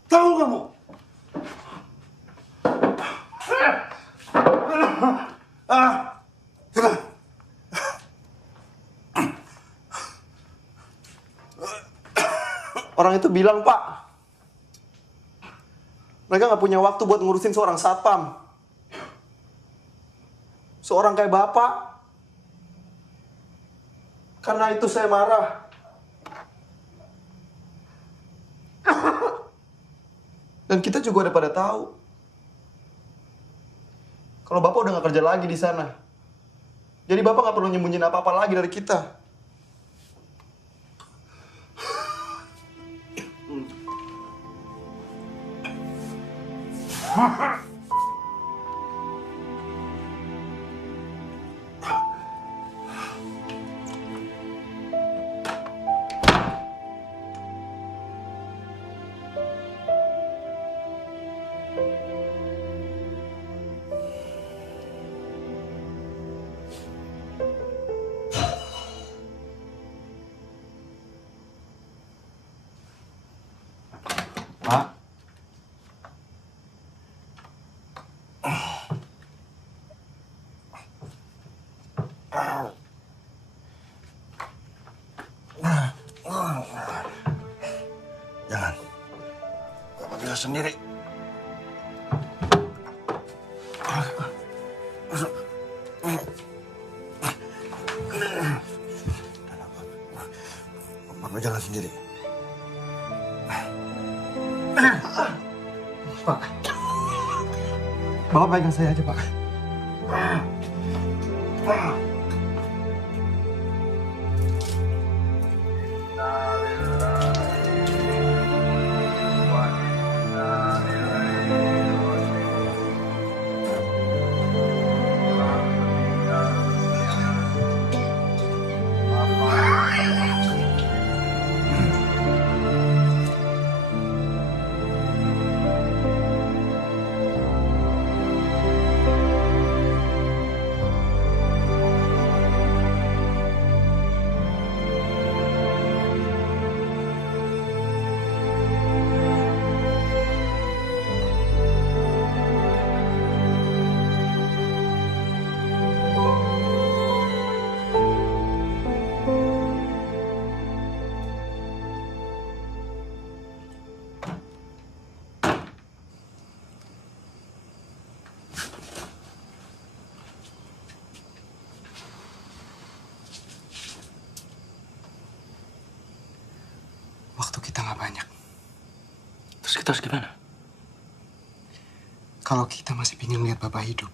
Tahu kamu? Orang itu bilang, Pak, mereka nggak punya waktu buat ngurusin seorang satpam. Seorang kayak Bapak. Karena itu saya marah. Dan kita juga udah pada tahu. Kalau Bapak udah nggak kerja lagi di sana. Jadi Bapak nggak perlu nyembunyiin apa-apa lagi dari kita. Pak. Jangan. Bapak bisa sendiri. Bapak jalan sendiri. Pak, Bapak pegang saya aja, Pak. nggak banyak. Terus kita harus gimana? Kalau kita masih ingin lihat Bapak hidup,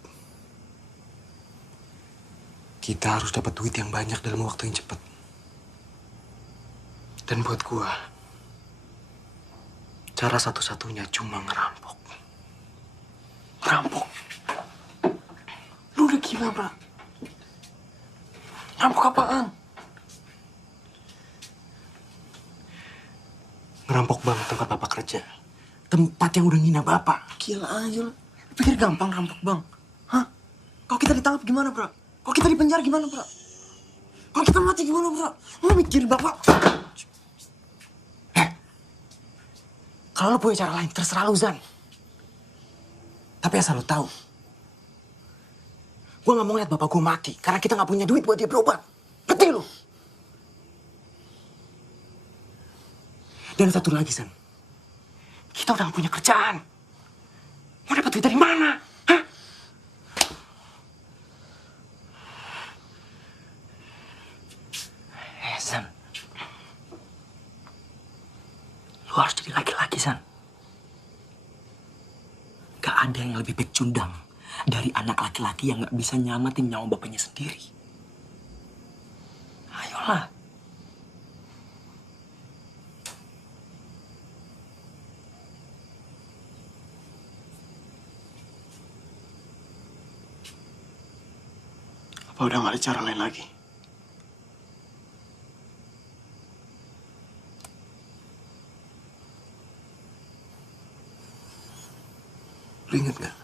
kita harus dapat duit yang banyak dalam waktu yang cepat. Dan buat gua, cara satu-satunya cuma ngerampok. Ngerampok? Lu udah gila, bro. Ngerampok apaan? Ngerampok bank tempat Bapak kerja. Tempat yang udah ngina Bapak. Gila aja lu. Pikir gampang rampok bang? Hah? Kalau kita ditangkap gimana, bro? Kalau kita dipenjara gimana, bro? Kalau kita mati gimana, bro? Lu mikir Bapak. Kalau lu punya cara lain, terserah lu, Zan. Tapi asal lu tahu, gue gak mau ngeliat Bapak gue mati karena kita gak punya duit buat dia berobat. Ngerti lu? Dan satu lagi, Zan. Kita udah gak punya kerjaan. Mau dapat duit dari mana? Hah? San. Lu harus jadi laki-laki, San. Gak ada yang lebih baik cundang dari anak laki-laki yang gak bisa nyamatin nyawa bapaknya sendiri. Ayolah. Apa udah gak ada cara lain lagi? Lu inget gak?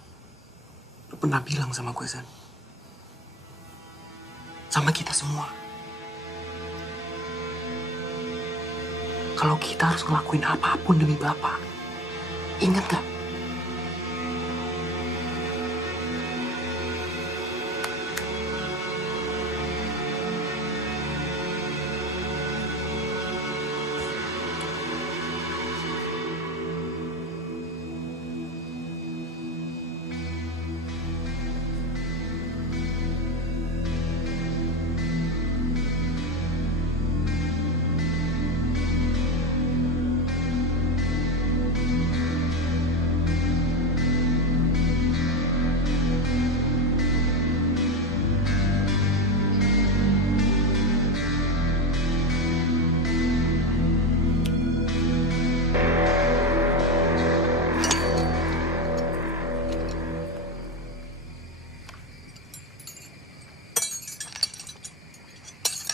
Lu pernah bilang sama gue, San. Sama kita semua. Kalau kita harus ngelakuin apapun demi Bapak. Ingat gak?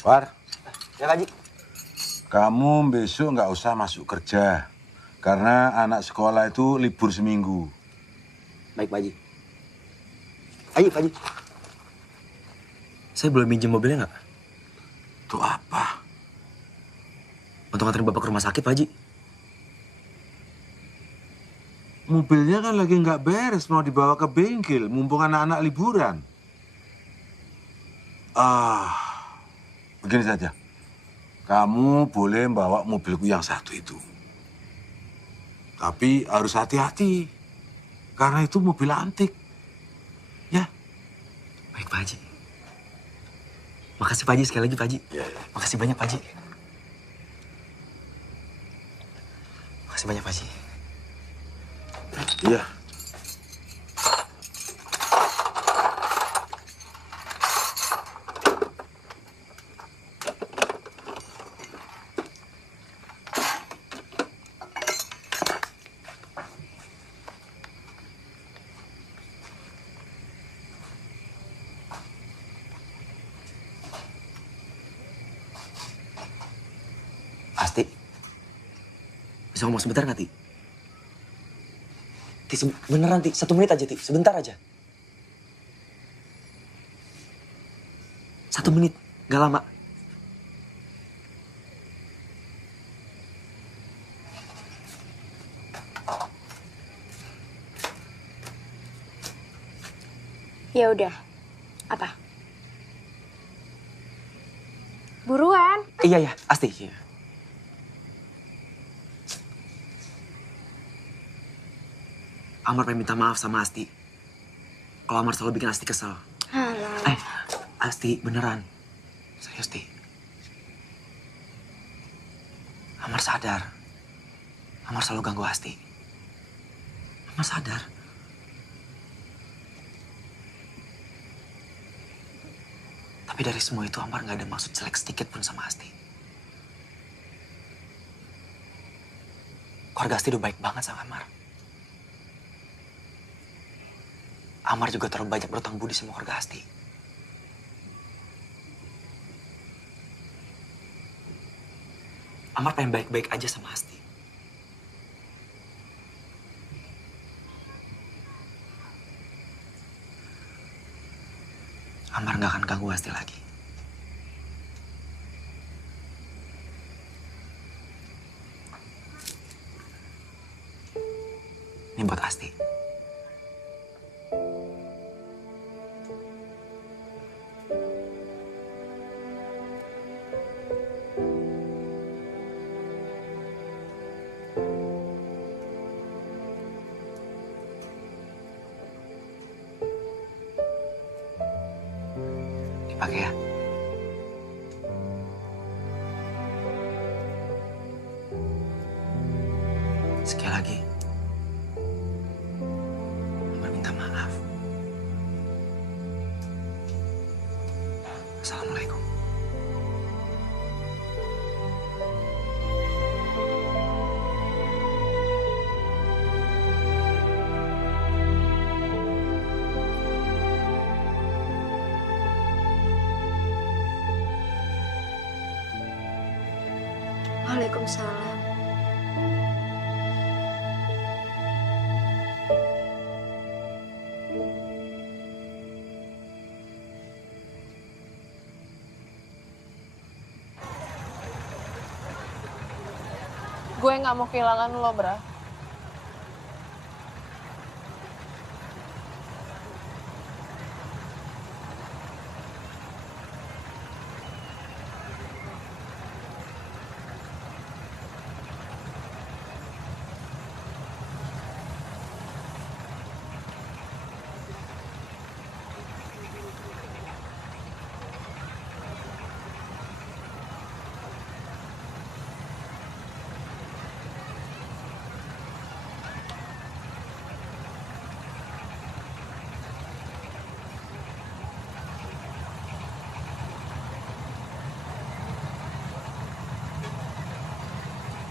War. Ya, Pak Haji. Kamu besok nggak usah masuk kerja. Karena anak sekolah itu libur seminggu. Baik, Pak Haji. Ayo, Pak Haji. Saya boleh minjem mobilnya nggak? Itu apa? Untuk nganterin Bapak ke rumah sakit, Pak Haji. Mobilnya kan lagi nggak beres, mau dibawa ke bengkel, mumpung anak-anak liburan. Begini saja. Kamu boleh bawa mobilku yang satu itu. Tapi harus hati-hati. Karena itu mobil antik. Ya. Baik, Pak Haji. Makasih, Pak Haji. Sekali lagi, Pak Haji. Ya. Makasih banyak, Pak Haji. Makasih banyak, Pak Haji. Iya. Asti, bisa ngomong sebentar nggak, Ti? Ti, beneran, Ti. 1 menit aja, Ti. Sebentar aja. 1 menit, nggak lama. Ya udah. Apa? Buruan. Iya, Asti. Iya. Amar pengen minta maaf sama Asti. Kalau Amar selalu bikin Asti kesel. Alah. Asti, beneran. Serius, Ti. Amar sadar. Amar selalu ganggu Asti. Amar sadar. Tapi dari semua itu Amar gak ada maksud jelek sedikit pun sama Asti. Keluarga Asti udah baik banget sama Amar. Amar juga terlalu banyak berutang budi sama keluarga Asti. Amar pengen baik-baik aja sama Asti. Amar gak akan ganggu Asti lagi. Ini buat Asti. Dipakai ya. Sekali lagi. Amar minta maaf. Assalamualaikum. Waalaikumsalam. Gue nggak mau kehilangan lo, Bra.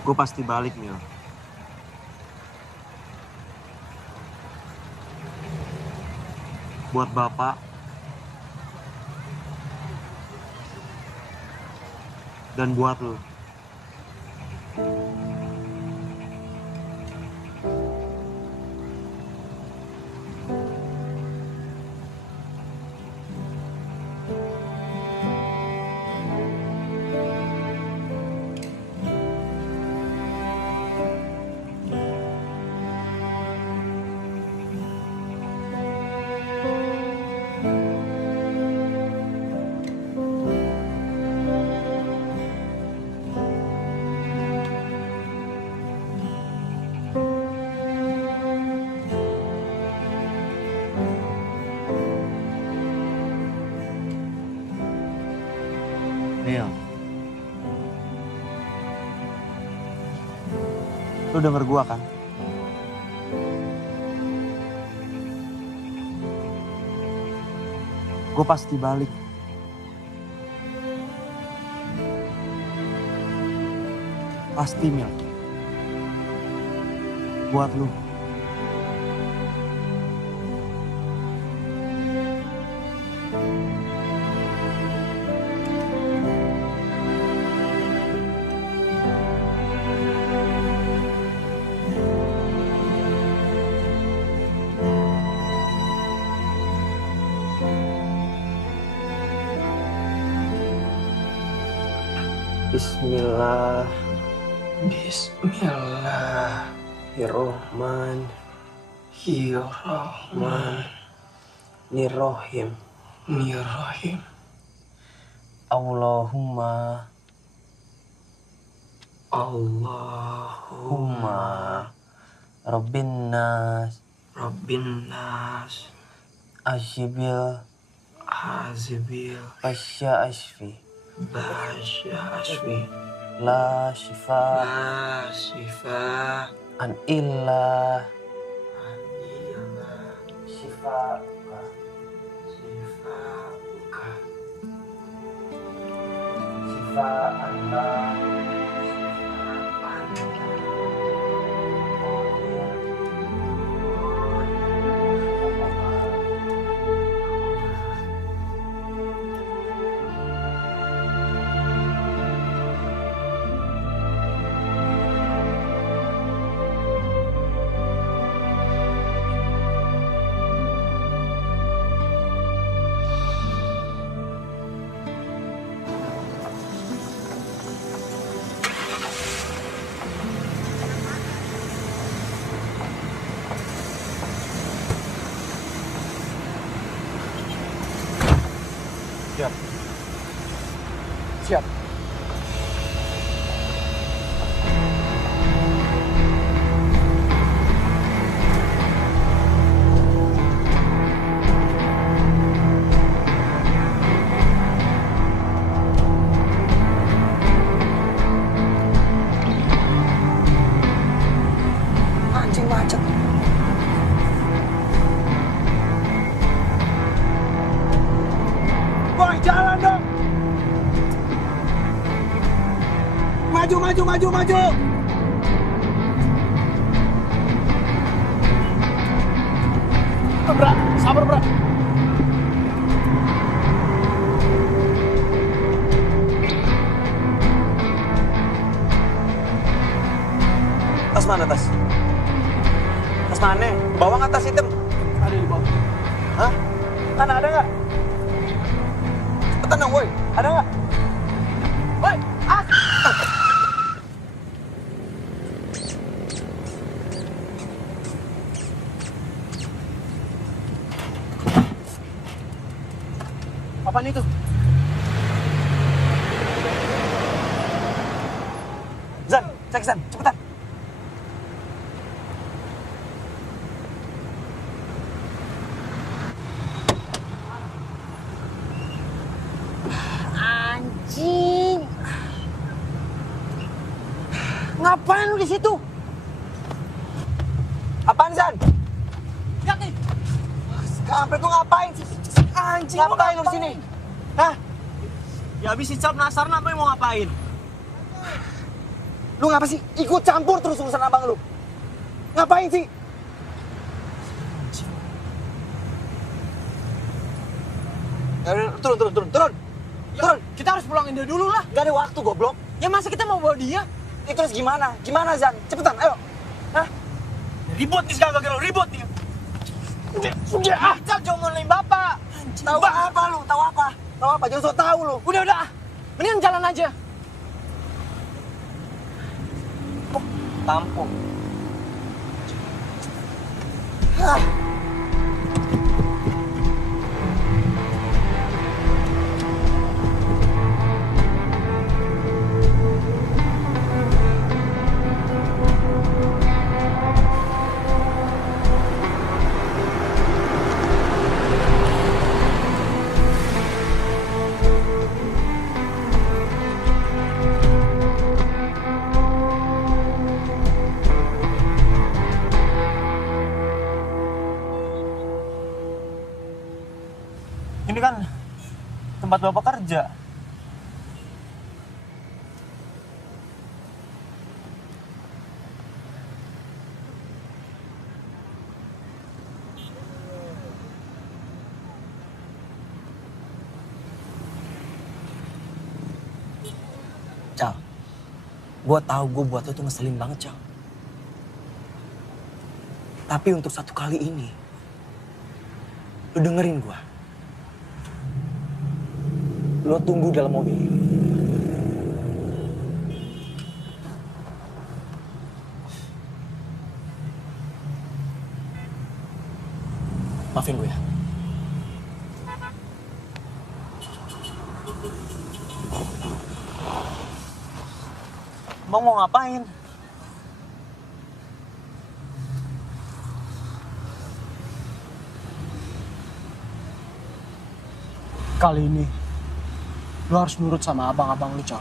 Gue pasti balik, Mil. Buat Bapak dan buat lo. Mil, lu denger gua kan? Gue pasti balik. Pasti, Mil. Buat lu. Bismillah. Bismillahirrahmanirrahim. Allahumma Rabbin nas Ashibil Asya Ashfi La shifa. La shifa. An illa. Shifa. Shifa Allah. Siap. Siap. Anjing macet. Boy, jalan dong. Maju, maju, maju, maju. Bra, sabar, Bra. Tas mana tas? Tas mana? Bawa nggak tas hitam? Ada di bawah. Hah? Mana ada nggak? Cepetan dong, woi. Ada nggak? Woi, Apaan itu? Zan, cek Zan, cepetan. Anjing. Ngapain lu di situ? Apaan Zan? Lihat nih. Sampai tuh ngapain sih? Anjing, Ngapain lu di sini? Hah? Ya habis Icap penasaran apa yang mau ngapain? Lu ngapa sih ikut campur terus urusan abang lu? Ngapain sih? Turun. Turun. Kita harus pulangin dia dulu lah. Gak ada waktu goblok. Ya masa kita mau bawa dia? Terus gimana? Gimana Zan? Cepetan, ayo. Hah? Ribut nih sekarang gara-gara ribut nih. Udah ah, jangan ngomongin bapak. Tahu apa lu? Tahu apa? Tahu apa? Jangan sok tahu lu. Udah. Mendingan jalan aja. Tampung. Ini kan tempat bapak kerja. Cal, gue tahu gue buat lo tuh ngeselin banget, Cal. Tapi untuk satu kali ini, lo dengerin gue. Lo tunggu dalam mobil. Maafin gue ya. Mau ngapain? Kali ini, lu harus nurut sama abang-abang lu, Cal.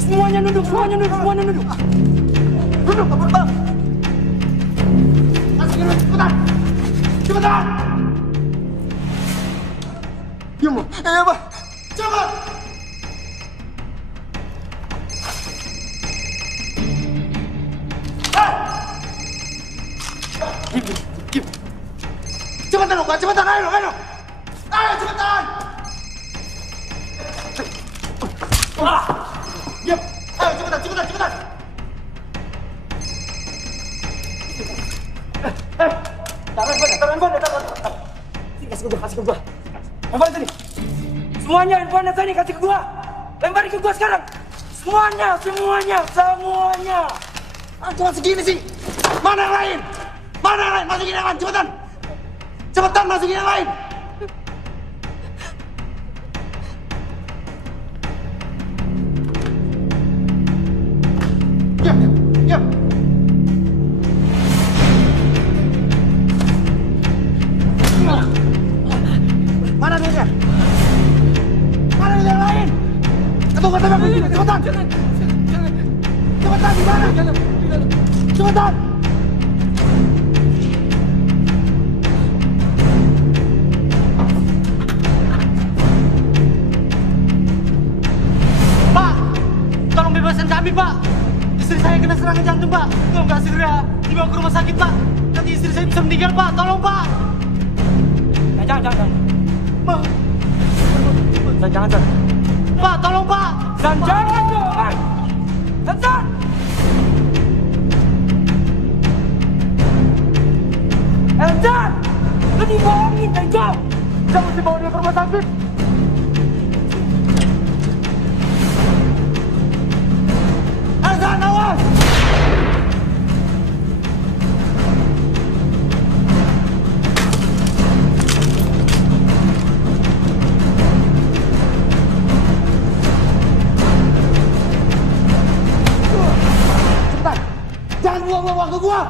Semuanya nunduk, semuanya nunduk, semuanya nunduk. Nunduk, Bang. Masukin, cepetan. Cepetan. Diam, Bang. Bang. Cepat. Gim. Cepetan dong, Pak. Cepetan, ayo. Ayo, cepetan. Diam. Ayo, cepetan. Taruh handphone. Sini, kasih ke gua. Handphone sini. Semuanya handphone sini, kasih ke gua. Lemparin ke gua sekarang. Semuanya. Cuma segini sih. Mana yang lain? Masukin yang lain, cepetan. Cepetan, masukin yang lain. Diam. Mana duitnya? Mana duit yang lain? Tunggu, tembak begini, cepetan. Cepetan, di mana? Cepetan. Pak, tolong bebaskan kami, Pak. Istri saya kena serangan jantung, Pak. Kalau nggak segera dibawa ke rumah sakit, Pak. Nanti istri saya bisa meninggal, Pak. Tolong, Pak. Jangan. Pak. Jangan. Pak, tolong, Pak. Jangan dong. Jangan. Eljan! Lu dibohongin, Eljan! Kita mesti bawa dia ke rumah sakit. Eljan, awas! Cepetan! Jangan buang-buang waktu gua!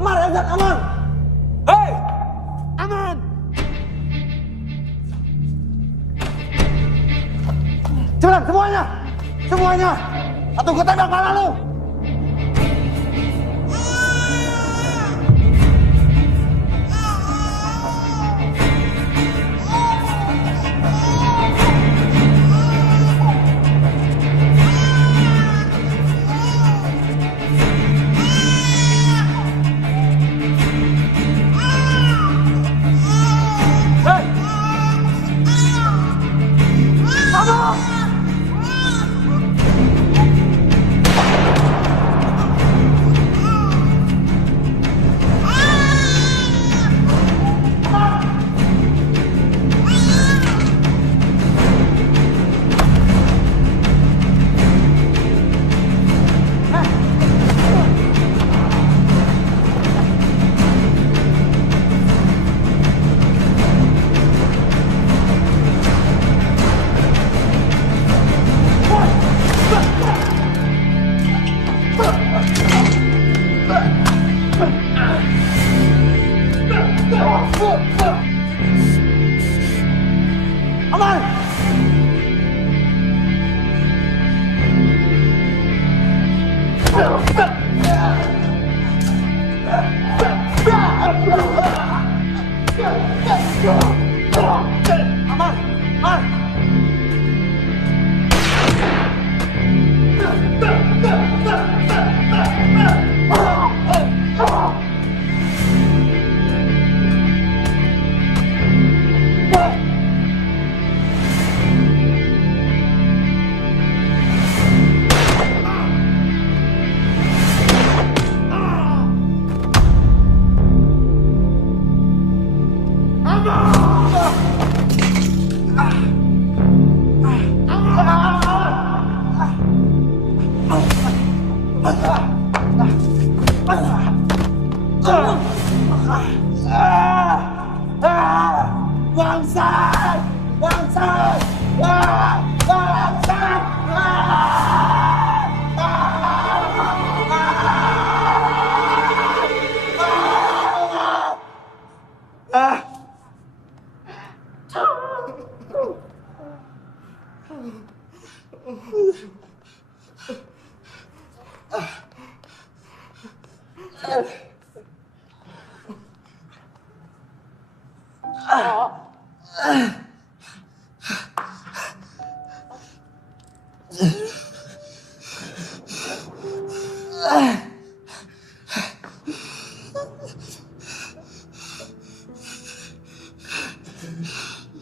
Aman, Eljan, aman! Hei! Aman! Cepetan, semuanya! Atau gue tembak kepala lu!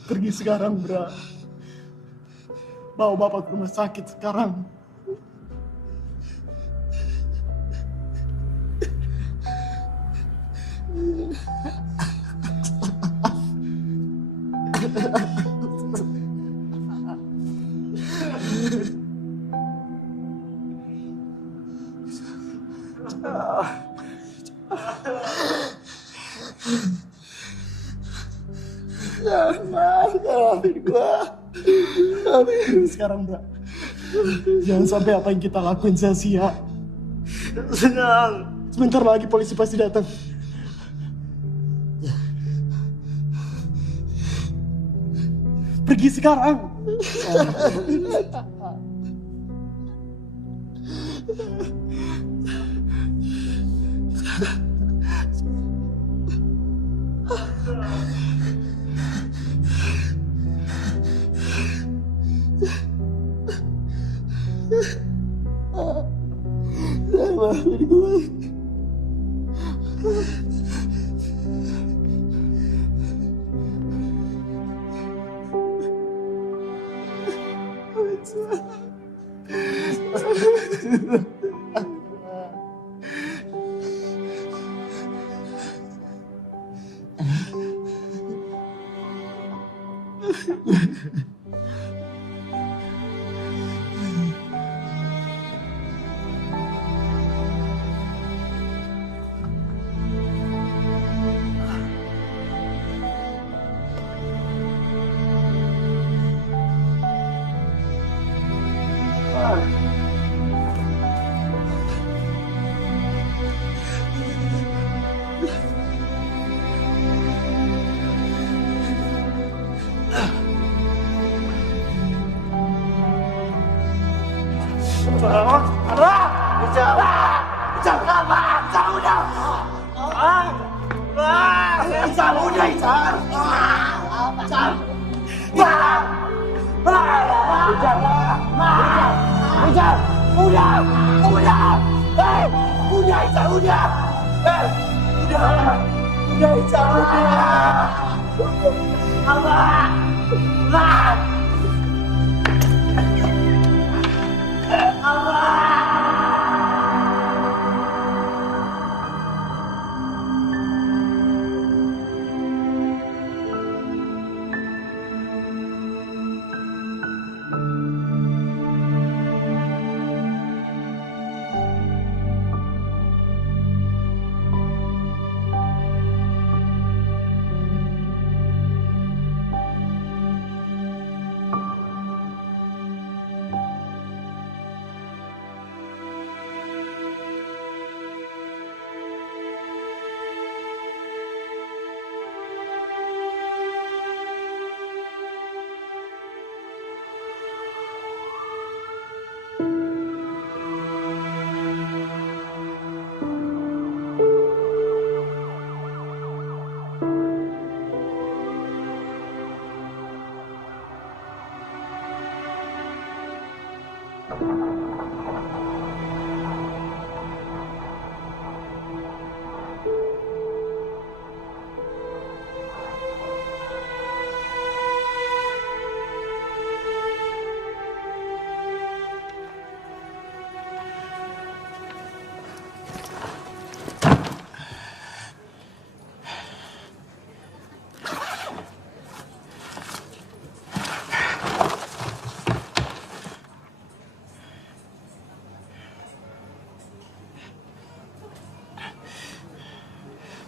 Pergi sekarang, Bra. Bawa bapak ke rumah sakit sekarang. Maafin gua. Sekarang, Bra. Jangan sampai apa yang kita lakuin sia-sia. Senang. Sebentar lagi polisi pasti datang. Pergi sekarang. Maafin gue.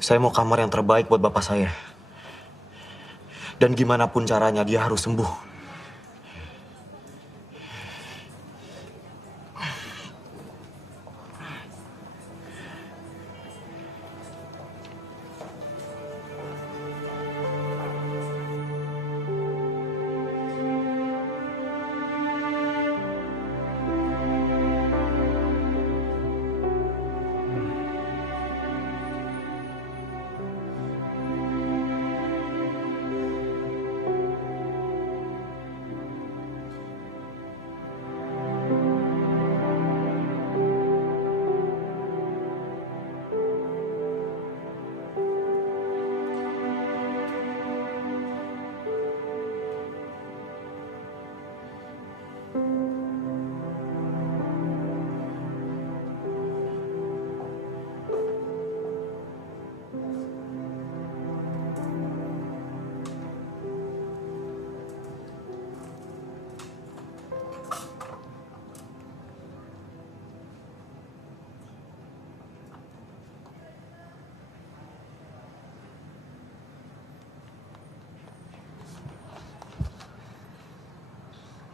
Saya mau kamar yang terbaik buat bapak saya. Dan gimana pun caranya dia harus sembuh.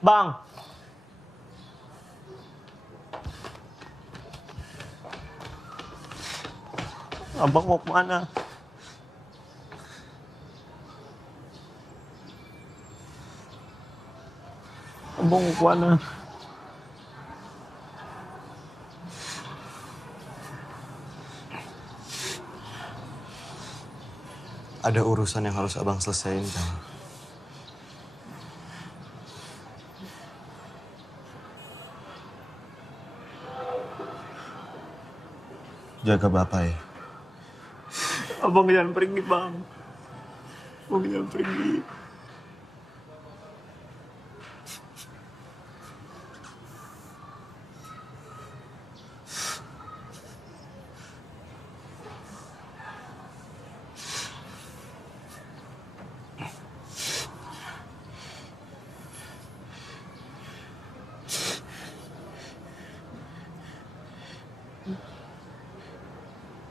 Bang. Abang mau kemana? Abang mau kemana? Ada urusan yang harus abang selesaiin, Kang. Jaga bapak ya. Abang jangan pergi, Bang. Abang jangan pergi.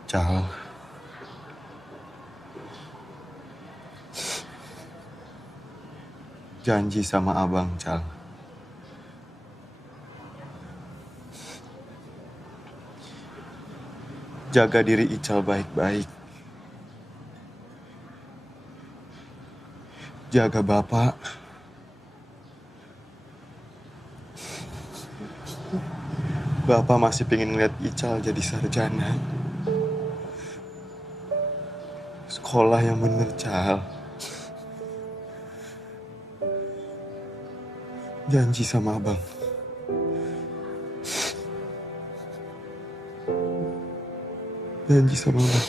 Cal. Janji sama abang, Cal. Jaga diri Ical baik-baik. Jaga bapak. Bapak masih pengen ngeliat Ical jadi sarjana. Sekolah yang bener, Cal. Janji sama abang. Janji sama abang.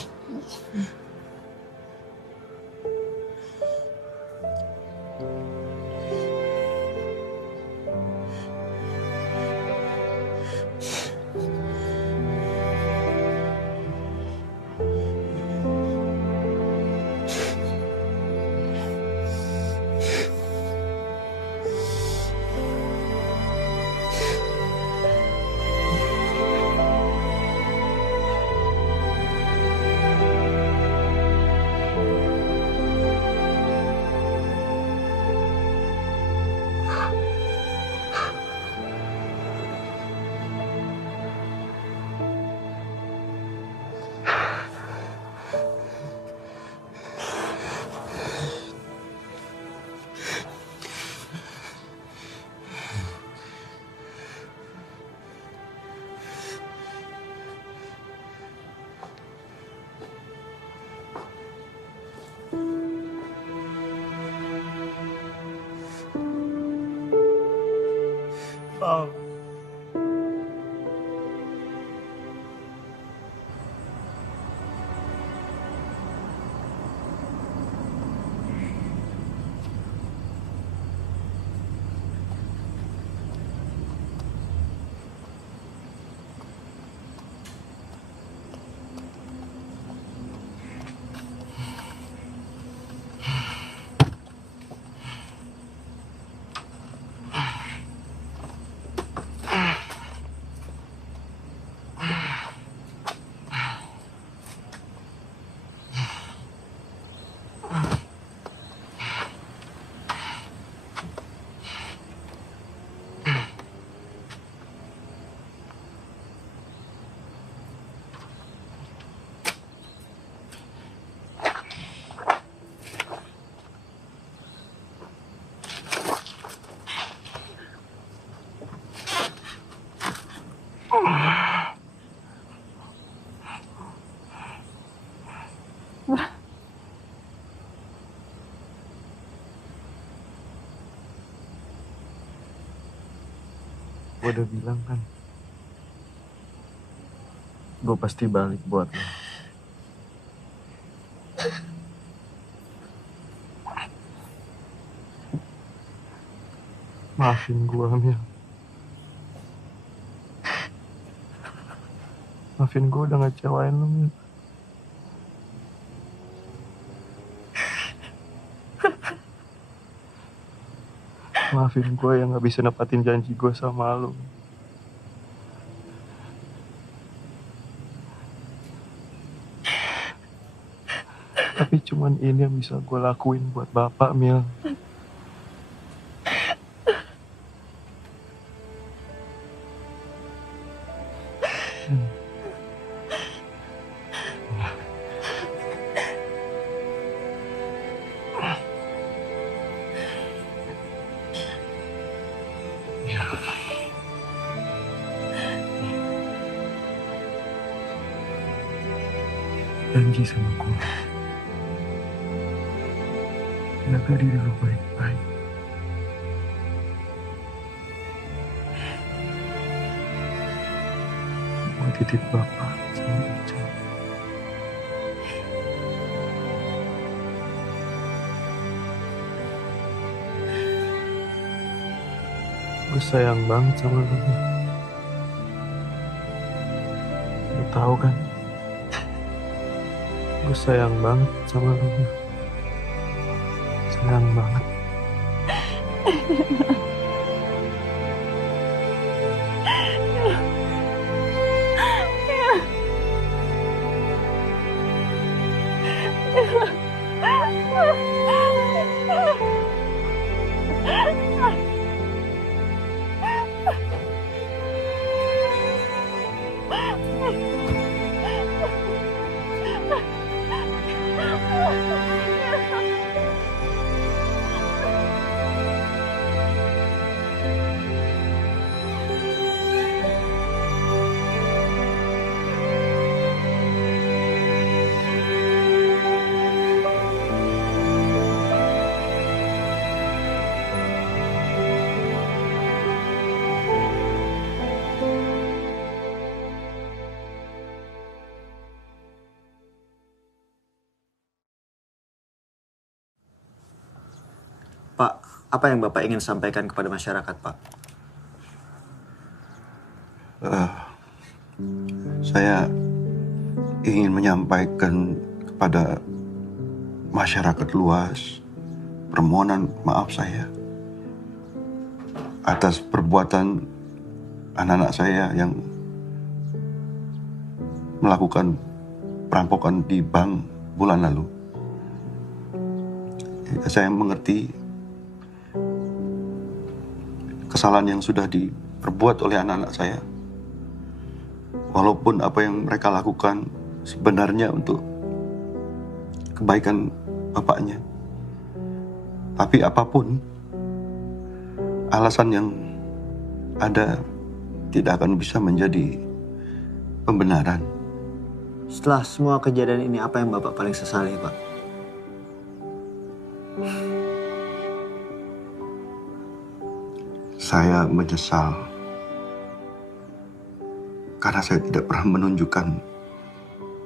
Bang. Gue udah bilang kan, gue pasti balik buat lo. Maafin gue, Mil. Maafin gue udah ngecewain lo, Mil. Maafin gue yang gak bisa nepatin janji gue sama lo. Tapi cuman ini yang bisa gue lakuin buat bapak, Mil. Janji sama gue. Jaga diri lu baik-baik. Mau titip Bapak sama Ica. Gue sayang banget sama lu. Lu tahu kan? Gue sayang banget sama lu. Sayang banget. Pak, apa yang Bapak ingin sampaikan kepada masyarakat, Pak? Saya ingin menyampaikan kepada masyarakat luas permohonan maaf saya atas perbuatan anak-anak saya yang melakukan perampokan di bank bulan lalu. Saya mengerti kesalahan yang sudah diperbuat oleh anak-anak saya. Walaupun apa yang mereka lakukan sebenarnya untuk kebaikan bapaknya. Tapi apapun alasan yang ada tidak akan bisa menjadi pembenaran. Setelah semua kejadian ini, apa yang Bapak paling sesali, Pak? Saya menyesal karena saya tidak pernah menunjukkan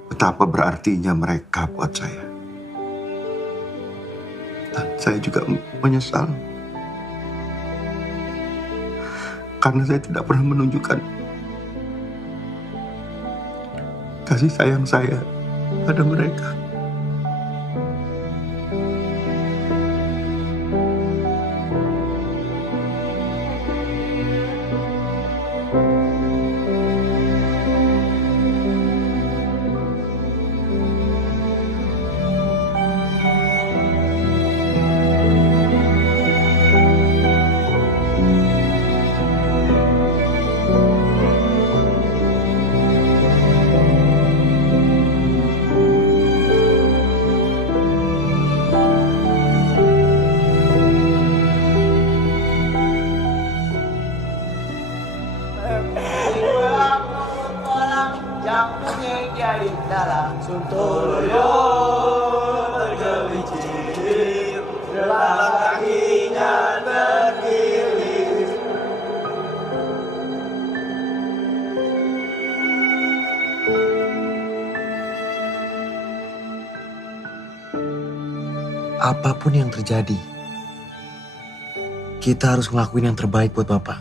betapa berartinya mereka buat saya. Dan saya juga menyesal karena saya tidak pernah menunjukkan kasih sayang saya pada mereka. Apapun yang terjadi, kita harus ngelakuin yang terbaik buat Bapak.